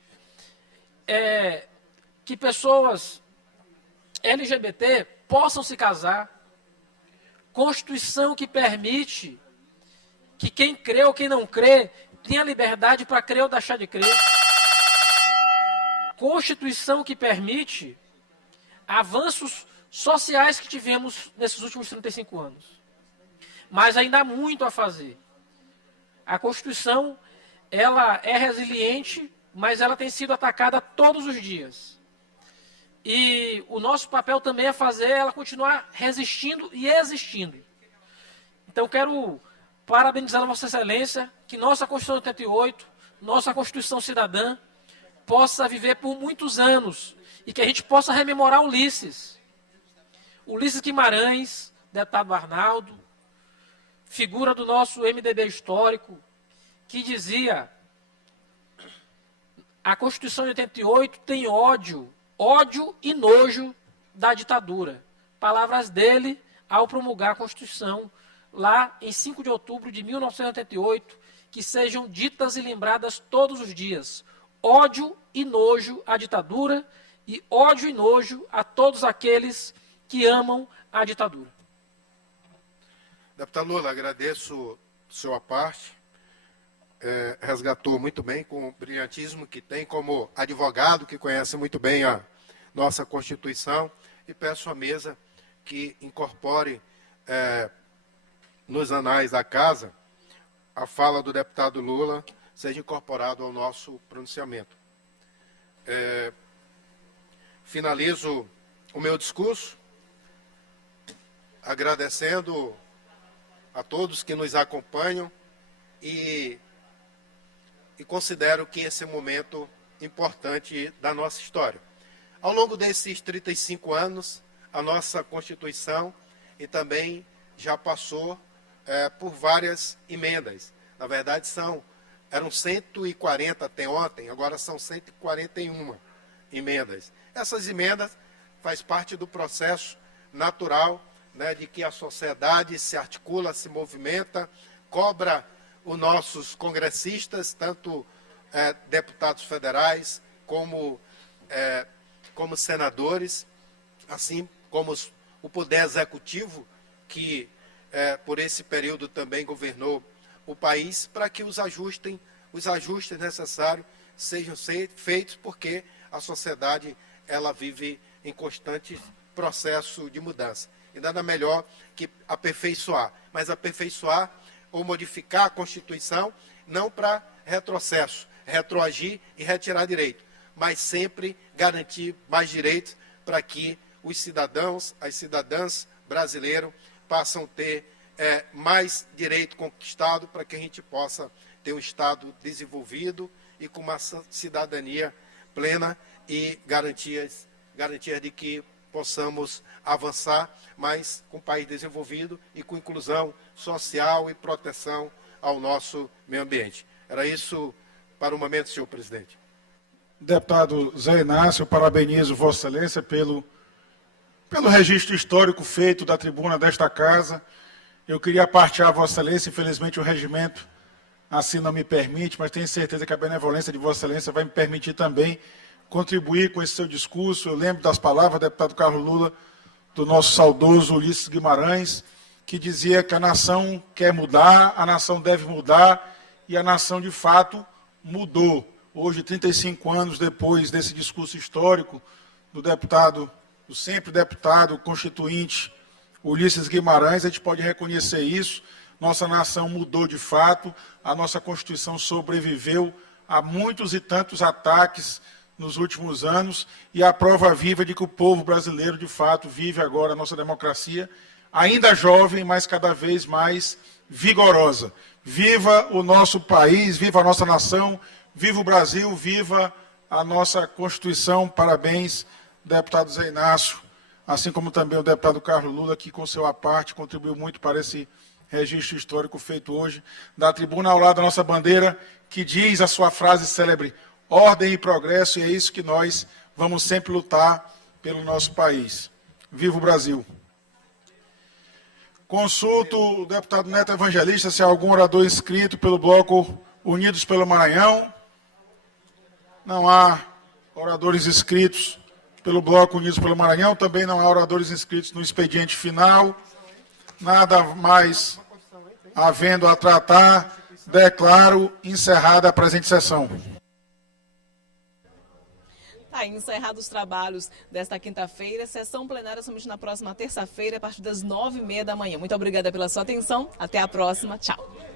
que pessoas LGBT possam se casar. Constituição que permite que quem crê ou quem não crê tenha liberdade para crer ou deixar de crer. Constituição que permite avanços sociais que tivemos nesses últimos 35 anos. Mas ainda há muito a fazer. A Constituição, ela é resiliente, mas ela tem sido atacada todos os dias. E o nosso papel também é fazer ela continuar resistindo e existindo. Então, quero parabenizar a Vossa Excelência, que nossa Constituição de 88, nossa Constituição Cidadã, possa viver por muitos anos e que a gente possa rememorar Ulisses. Ulisses Guimarães, deputado Arnaldo, figura do nosso MDB histórico, que dizia: a Constituição de 88 tem ódio e nojo da ditadura. Palavras dele ao promulgar a Constituição lá em 5 de outubro de 1988, que sejam ditas e lembradas todos os dias. Ódio e nojo à ditadura e ódio e nojo a todos aqueles que amam a ditadura. Deputado Lula, agradeço sua parte. Resgatou muito bem, com o brilhantismo que tem como advogado, que conhece muito bem a nossa Constituição, e peço à mesa que incorpore nos anais da casa a fala do deputado Lula, seja incorporado ao nosso pronunciamento. Finalizo o meu discurso agradecendo a todos que nos acompanham e considero que esse é um momento importante da nossa história. Ao longo desses 35 anos, a nossa Constituição e também já passou por várias emendas. Na verdade, eram 140 até ontem, agora são 141 emendas. Essas emendas fazem parte do processo natural, né, de que a sociedade se articula, se movimenta, cobra os nossos congressistas, tanto deputados federais como senadores, assim como o Poder Executivo, que por esse período também governou o país, para que os ajustes necessários sejam feitos, porque a sociedade ela vive em constante processo de mudança. E nada melhor que aperfeiçoar, mas aperfeiçoar ou modificar a Constituição, não para retrocesso, retroagir e retirar direito, mas sempre garantir mais direitos para que os cidadãos, as cidadãs brasileiros possam ter mais direito conquistado, para que a gente possa ter um Estado desenvolvido e com uma cidadania plena e garantias de que possamos avançar, mas com o país desenvolvido e com inclusão social e proteção ao nosso meio ambiente. Era isso para o momento, senhor presidente. Deputado Zé Inácio, eu parabenizo Vossa Excelência pelo registro histórico feito da tribuna desta casa. Eu queria partilhar a Vossa Excelência, infelizmente o regimento assim não me permite, mas tenho certeza que a benevolência de Vossa Excelência vai me permitir também contribuir com esse seu discurso. Eu lembro das palavras do deputado Carlos Lula, do nosso saudoso Ulisses Guimarães, que dizia que a nação quer mudar, a nação deve mudar, e a nação, de fato, mudou. Hoje, 35 anos depois desse discurso histórico do sempre deputado constituinte Ulisses Guimarães, a gente pode reconhecer isso. Nossa nação mudou de fato, a nossa Constituição sobreviveu a muitos e tantos ataques nos últimos anos, e a prova viva de que o povo brasileiro, de fato, vive agora a nossa democracia, ainda jovem, mas cada vez mais vigorosa. Viva o nosso país, viva a nossa nação, viva o Brasil, viva a nossa Constituição. Parabéns, deputado Zé Inácio, assim como também o deputado Carlos Lula, que com seu aparte contribuiu muito para esse registro histórico feito hoje da tribuna, ao lado da nossa bandeira, que diz a sua frase célebre: ordem e progresso, e é isso que nós vamos sempre lutar pelo nosso país. Viva o Brasil! Consulto o deputado Neto Evangelista se há algum orador inscrito pelo bloco Unidos pelo Maranhão. Não há oradores inscritos pelo bloco Unidos pelo Maranhão, também não há oradores inscritos no expediente final. Nada mais havendo a tratar, declaro encerrada a presente sessão. Tá encerrados os trabalhos desta quinta-feira. Sessão plenária somente na próxima terça-feira, a partir das 9h30 da manhã. Muito obrigada pela sua atenção. Até a próxima. Tchau.